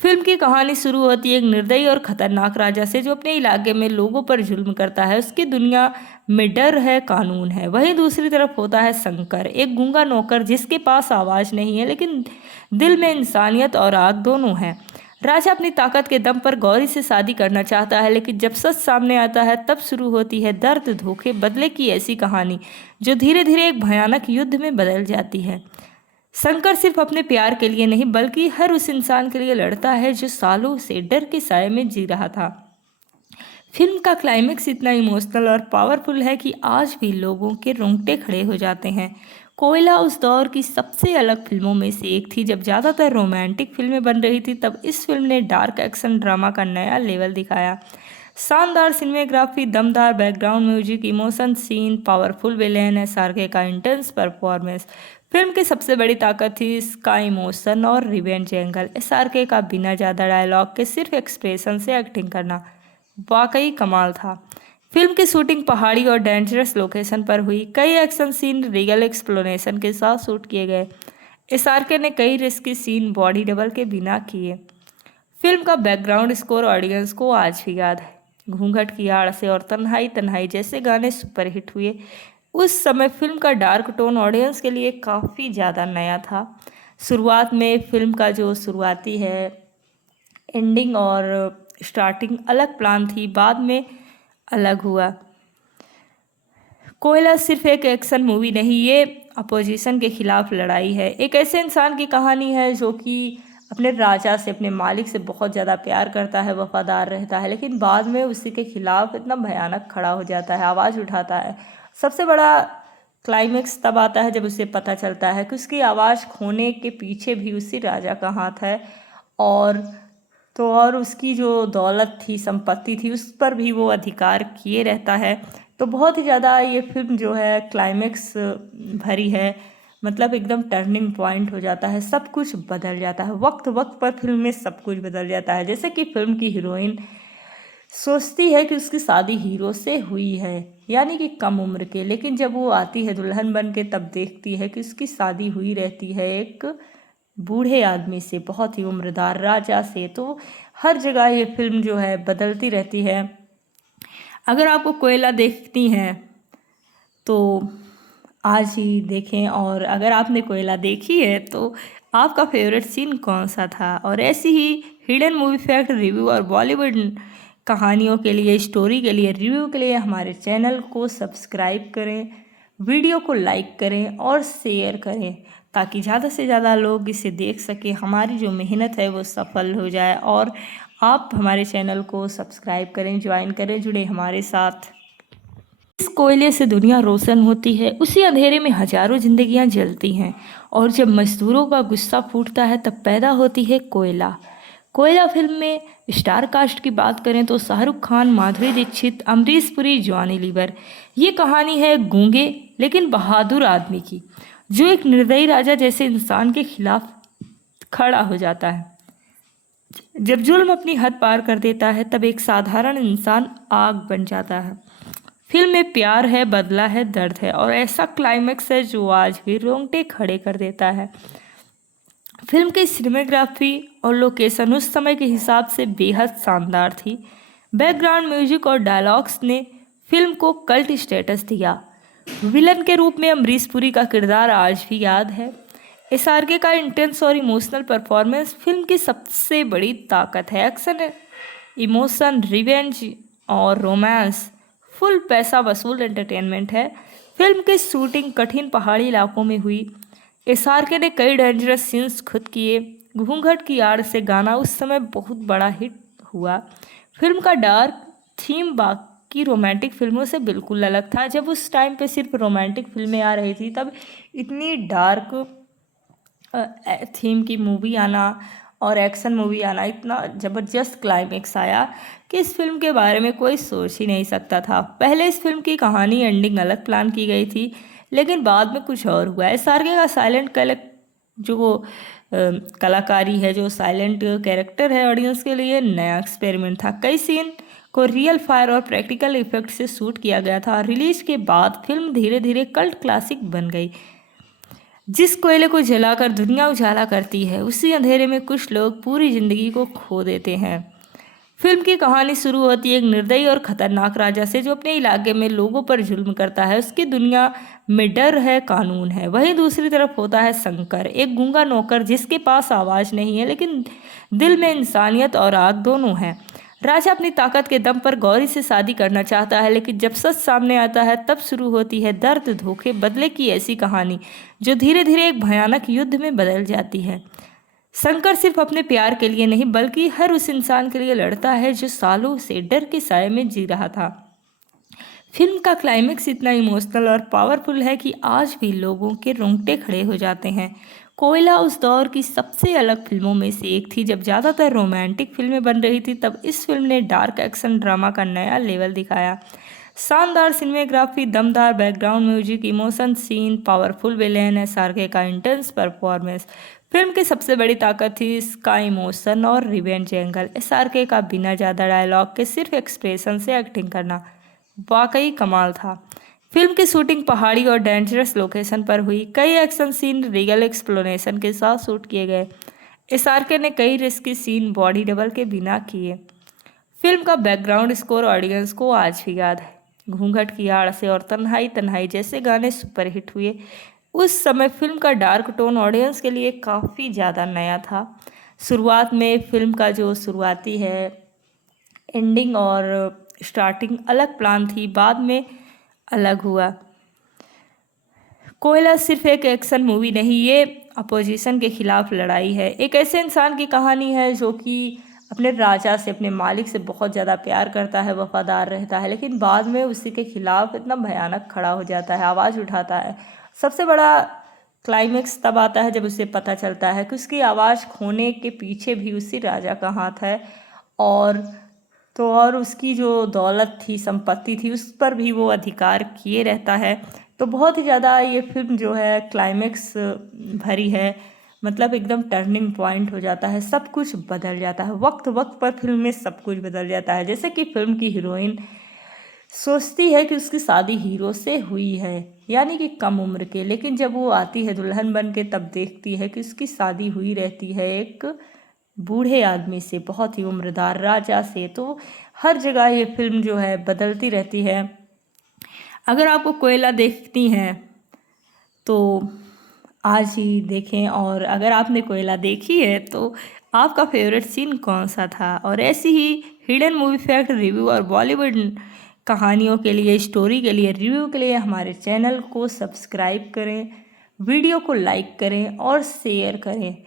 फिल्म की कहानी शुरू होती है एक निर्दयी और खतरनाक राजा से, जो अपने इलाके में लोगों पर जुल्म करता है। उसकी दुनिया में डर है, कानून है। वहीं दूसरी तरफ होता है शंकर, एक गूंगा नौकर जिसके पास आवाज़ नहीं है, लेकिन दिल में इंसानियत और आग दोनों है। राजा अपनी ताकत के दम पर गौरी से शादी करना चाहता है, लेकिन जब सच सामने आता है तब शुरू होती है दर्द, धोखे, बदले की ऐसी कहानी जो धीरे धीरे एक भयानक युद्ध में बदल जाती है। शंकर सिर्फ अपने प्यार के लिए नहीं, बल्कि हर उस इंसान के लिए लड़ता है जो सालों से डर के साए में जी रहा था। फिल्म का क्लाइमेक्स इतना इमोशनल और पावरफुल है कि आज भी लोगों के रोंगटे खड़े हो जाते हैं। कोयला उस दौर की सबसे अलग फिल्मों में से एक थी। जब ज़्यादातर रोमांटिक फिल्में बन रही थी, तब इस फिल्म ने डार्क एक्शन ड्रामा का नया लेवल दिखाया। शानदार सिनेमेग्राफी, दमदार background music, emotion scene, powerful villain, SRK का इंटेंस परफॉर्मेंस। फिल्म की सबसे बड़ी ताकत थी इसका इमोशन और रिवेंज एंगल। एसआरके का बिना ज़्यादा डायलॉग के सिर्फ एक्सप्रेशन से एक्टिंग करना वाकई कमाल था। फिल्म की शूटिंग पहाड़ी और डेंजरस लोकेशन पर हुई। कई एक्शन सीन रियल एक्सप्लोनेशन के साथ शूट किए गए। एसआरके ने कई रिस्की सीन बॉडी डबल के बिना किए। फिल्म का बैकग्राउंड स्कोर ऑडियंस को आज भी याद है। घूंघट की आड़ से और तन्हाई तन्हाई जैसे गाने सुपरहिट हुए। उस समय फिल्म का डार्क टोन ऑडियंस के लिए काफ़ी ज़्यादा नया था। शुरुआत में फिल्म का जो शुरुआती है एंडिंग और स्टार्टिंग अलग प्लान थी, बाद में अलग हुआ। कोयला सिर्फ एक एक्शन मूवी नहीं, ये अपोजिशन के खिलाफ लड़ाई है। एक ऐसे इंसान की कहानी है जो कि अपने राजा से, अपने मालिक से बहुत ज़्यादा प्यार करता है, वफादार रहता है, लेकिन बाद में उसी के खिलाफ इतना भयानक खड़ा हो जाता है, आवाज़ उठाता है। सबसे बड़ा क्लाइमेक्स तब आता है जब उसे पता चलता है कि उसकी आवाज़ खोने के पीछे भी उसी राजा का हाथ है, और उसकी जो दौलत थी, संपत्ति थी, उस पर भी वो अधिकार किए रहता है। तो बहुत ही ज़्यादा ये फिल्म जो है क्लाइमेक्स भरी है, मतलब एकदम टर्निंग पॉइंट हो जाता है, सब कुछ बदल जाता है, वक्त वक्त पर फिल्म में सब कुछ बदल जाता है। जैसे कि फिल्म की हीरोइन सोचती है कि उसकी शादी हीरो से हुई है, यानी कि कम उम्र के, लेकिन जब वो आती है दुल्हन बन के तब देखती है कि उसकी शादी हुई रहती है एक बूढ़े आदमी से, बहुत ही उम्रदार राजा से। तो हर जगह ये फिल्म जो है बदलती रहती है। अगर आपको कोयला देखती हैं तो आज ही देखें, और अगर आपने कोयला देखी है तो आपका फेवरेट सीन कौन सा था। और ऐसी ही हिडन मूवी फैक्ट, रिव्यू और बॉलीवुड कहानियों के लिए, स्टोरी के लिए, रिव्यू के लिए हमारे चैनल को सब्सक्राइब करें, वीडियो को लाइक करें और शेयर करें, ताकि ज़्यादा से ज़्यादा लोग इसे देख सकें, हमारी जो मेहनत है वो सफल हो जाए। और आप हमारे चैनल को सब्सक्राइब करें, ज्वाइन करें, जुड़े हमारे साथ। जिस कोयले से दुनिया रोशन होती है, उसी अंधेरे में हजारों जिंदगियां जलती हैं, और जब मजदूरों का गुस्सा फूटता है तब पैदा होती है कोयला। कोयला फिल्म में स्टार कास्ट की बात करें तो शाहरुख खान, माधुरी दीक्षित, अमरीश पुरी, जॉनी लीवर। ये कहानी है गूंगे लेकिन बहादुर आदमी की, जो एक निर्दयी राजा जैसे इंसान के खिलाफ खड़ा हो जाता है। जब जुल्म अपनी हद पार कर देता है तब एक साधारण इंसान आग बन जाता है। फिल्म में प्यार है, बदला है, दर्द है, और ऐसा क्लाइमेक्स है जो आज भी रोंगटे खड़े कर देता है। फिल्म की सिनेमेग्राफी और लोकेशन उस समय के हिसाब से बेहद शानदार थी। बैकग्राउंड म्यूजिक और डायलॉग्स ने फिल्म को कल्ट स्टेटस दिया। विलन के रूप में अमरीश पुरी का किरदार आज भी याद है। एसआरके का इंटेंस और इमोशनल परफॉर्मेंस फिल्म की सबसे बड़ी ताकत है। एक्शन, इमोशन, रिवेंज और रोमांस फुल पैसा वसूल एंटरटेनमेंट है। फिल्म की शूटिंग कठिन पहाड़ी इलाकों में हुई। एसआरके ने कई डेंजरस सीन्स खुद किए। घूंघट की आड़ से गाना उस समय बहुत बड़ा हिट हुआ। फिल्म का डार्क थीम बाकी रोमांटिक फिल्मों से बिल्कुल अलग था। जब उस टाइम पे सिर्फ रोमांटिक फिल्में आ रही थी, तब इतनी डार्क थीम की मूवी आना और एक्शन मूवी आना, इतना ज़बरदस्त क्लाइमेक्स आया कि इस फिल्म के बारे में कोई सोच ही नहीं सकता था। पहले इस फिल्म की कहानी एंडिंग अलग प्लान की गई थी, लेकिन बाद में कुछ और हुआ। एसआरके का साइलेंट कलाकारी है, जो साइलेंट कैरेक्टर है, ऑडियंस के लिए नया एक्सपेरिमेंट था। कई सीन को रियल फायर और प्रैक्टिकल इफेक्ट से शूट किया गया था। रिलीज के बाद फिल्म धीरे धीरे कल्ट क्लासिक बन गई। जिस कोयले को जलाकर दुनिया उजाला करती है, उसी अंधेरे में कुछ लोग पूरी जिंदगी को खो देते हैं। फिल्म की कहानी शुरू होती है एक निर्दयी और खतरनाक राजा से, जो अपने इलाके में लोगों पर जुल्म करता है। उसकी दुनिया में डर है, कानून है। वहीं दूसरी तरफ होता है शंकर, एक गूंगा नौकर जिसके पास आवाज़ नहीं है, लेकिन दिल में इंसानियत और आग दोनों है। राजा अपनी ताकत के दम पर गौरी से शादी करना चाहता है, लेकिन जब सच सामने आता है तब शुरू होती है दर्द, धोखे, बदले की ऐसी कहानी, जो धीरे धीरे एक भयानक युद्ध में बदल जाती है। शंकर सिर्फ अपने प्यार के लिए नहीं, बल्कि हर उस इंसान के लिए लड़ता है जो सालों से डर के साए में जी रहा था। फिल्म का क्लाइमेक्स इतना इमोशनल और पावरफुल है कि आज भी लोगों के रोंगटे खड़े हो जाते हैं। कोयला उस दौर की सबसे अलग फिल्मों में से एक थी। जब ज़्यादातर रोमांटिक फिल्में बन रही थी, तब इस फिल्म ने डार्क एक्शन ड्रामा का नया लेवल दिखाया। शानदार सिनेमेग्राफी, दमदार background music, emotion scene, powerful villain, SRK का इंटेंस परफॉर्मेंस। फिल्म की सबसे बड़ी ताकत थी इसका इमोशन और रिवेंज एंगल। एसआरके का बिना ज़्यादा डायलॉग के सिर्फ एक्सप्रेशन से एक्टिंग करना वाकई कमाल था। फिल्म की शूटिंग पहाड़ी और डेंजरस लोकेशन पर हुई। कई एक्शन सीन रियल एक्सप्लोनेशन के साथ शूट किए गए। एसआरके ने कई रिस्की सीन बॉडी डबल के बिना किए। फिल्म का बैकग्राउंड स्कोर ऑडियंस को आज भी याद है। घूंघट की आड़ से और तन्हाई तन्हाई जैसे गाने सुपरहिट हुए। उस समय फिल्म का डार्क टोन ऑडियंस के लिए काफ़ी ज़्यादा नया था। शुरुआत में फिल्म का जो शुरुआती है एंडिंग और स्टार्टिंग अलग प्लान थी, बाद में अलग हुआ। कोयला सिर्फ एक एक्शन मूवी नहीं, ये अपोजिशन के खिलाफ लड़ाई है। एक ऐसे इंसान की कहानी है जो कि अपने राजा से, अपने मालिक से बहुत ज़्यादा प्यार करता है, वफादार रहता है, लेकिन बाद में उसी के खिलाफ इतना भयानक खड़ा हो जाता है, आवाज़ उठाता है। सबसे बड़ा क्लाइमेक्स तब आता है जब उसे पता चलता है कि उसकी आवाज़ खोने के पीछे भी उसी राजा का हाथ है। और तो और उसकी जो दौलत थी, संपत्ति थी, उस पर भी वो अधिकार किए रहता है। तो बहुत ही ज़्यादा ये फिल्म जो है क्लाइमेक्स भरी है, मतलब एकदम टर्निंग पॉइंट हो जाता है, सब कुछ बदल जाता है, वक्त वक्त पर फिल्म में सब कुछ बदल जाता है। जैसे कि फिल्म की हीरोइन सोचती है कि उसकी शादी हीरो से हुई है, यानी कि कम उम्र के, लेकिन जब वो आती है दुल्हन बन के तब देखती है कि उसकी शादी हुई रहती है एक बूढ़े आदमी से, बहुत ही उम्रदार राजा से। तो हर जगह ये फिल्म जो है बदलती रहती है। अगर आपको कोयला देखती हैं तो आज ही देखें, और अगर आपने कोयला देखी है तो आपका फेवरेट सीन कौन सा था। और ऐसी ही हिडन मूवी फैक्ट, रिव्यू और बॉलीवुड कहानियों के लिए, स्टोरी के लिए, रिव्यू के लिए हमारे चैनल को सब्सक्राइब करें, वीडियो को लाइक करें और शेयर करें।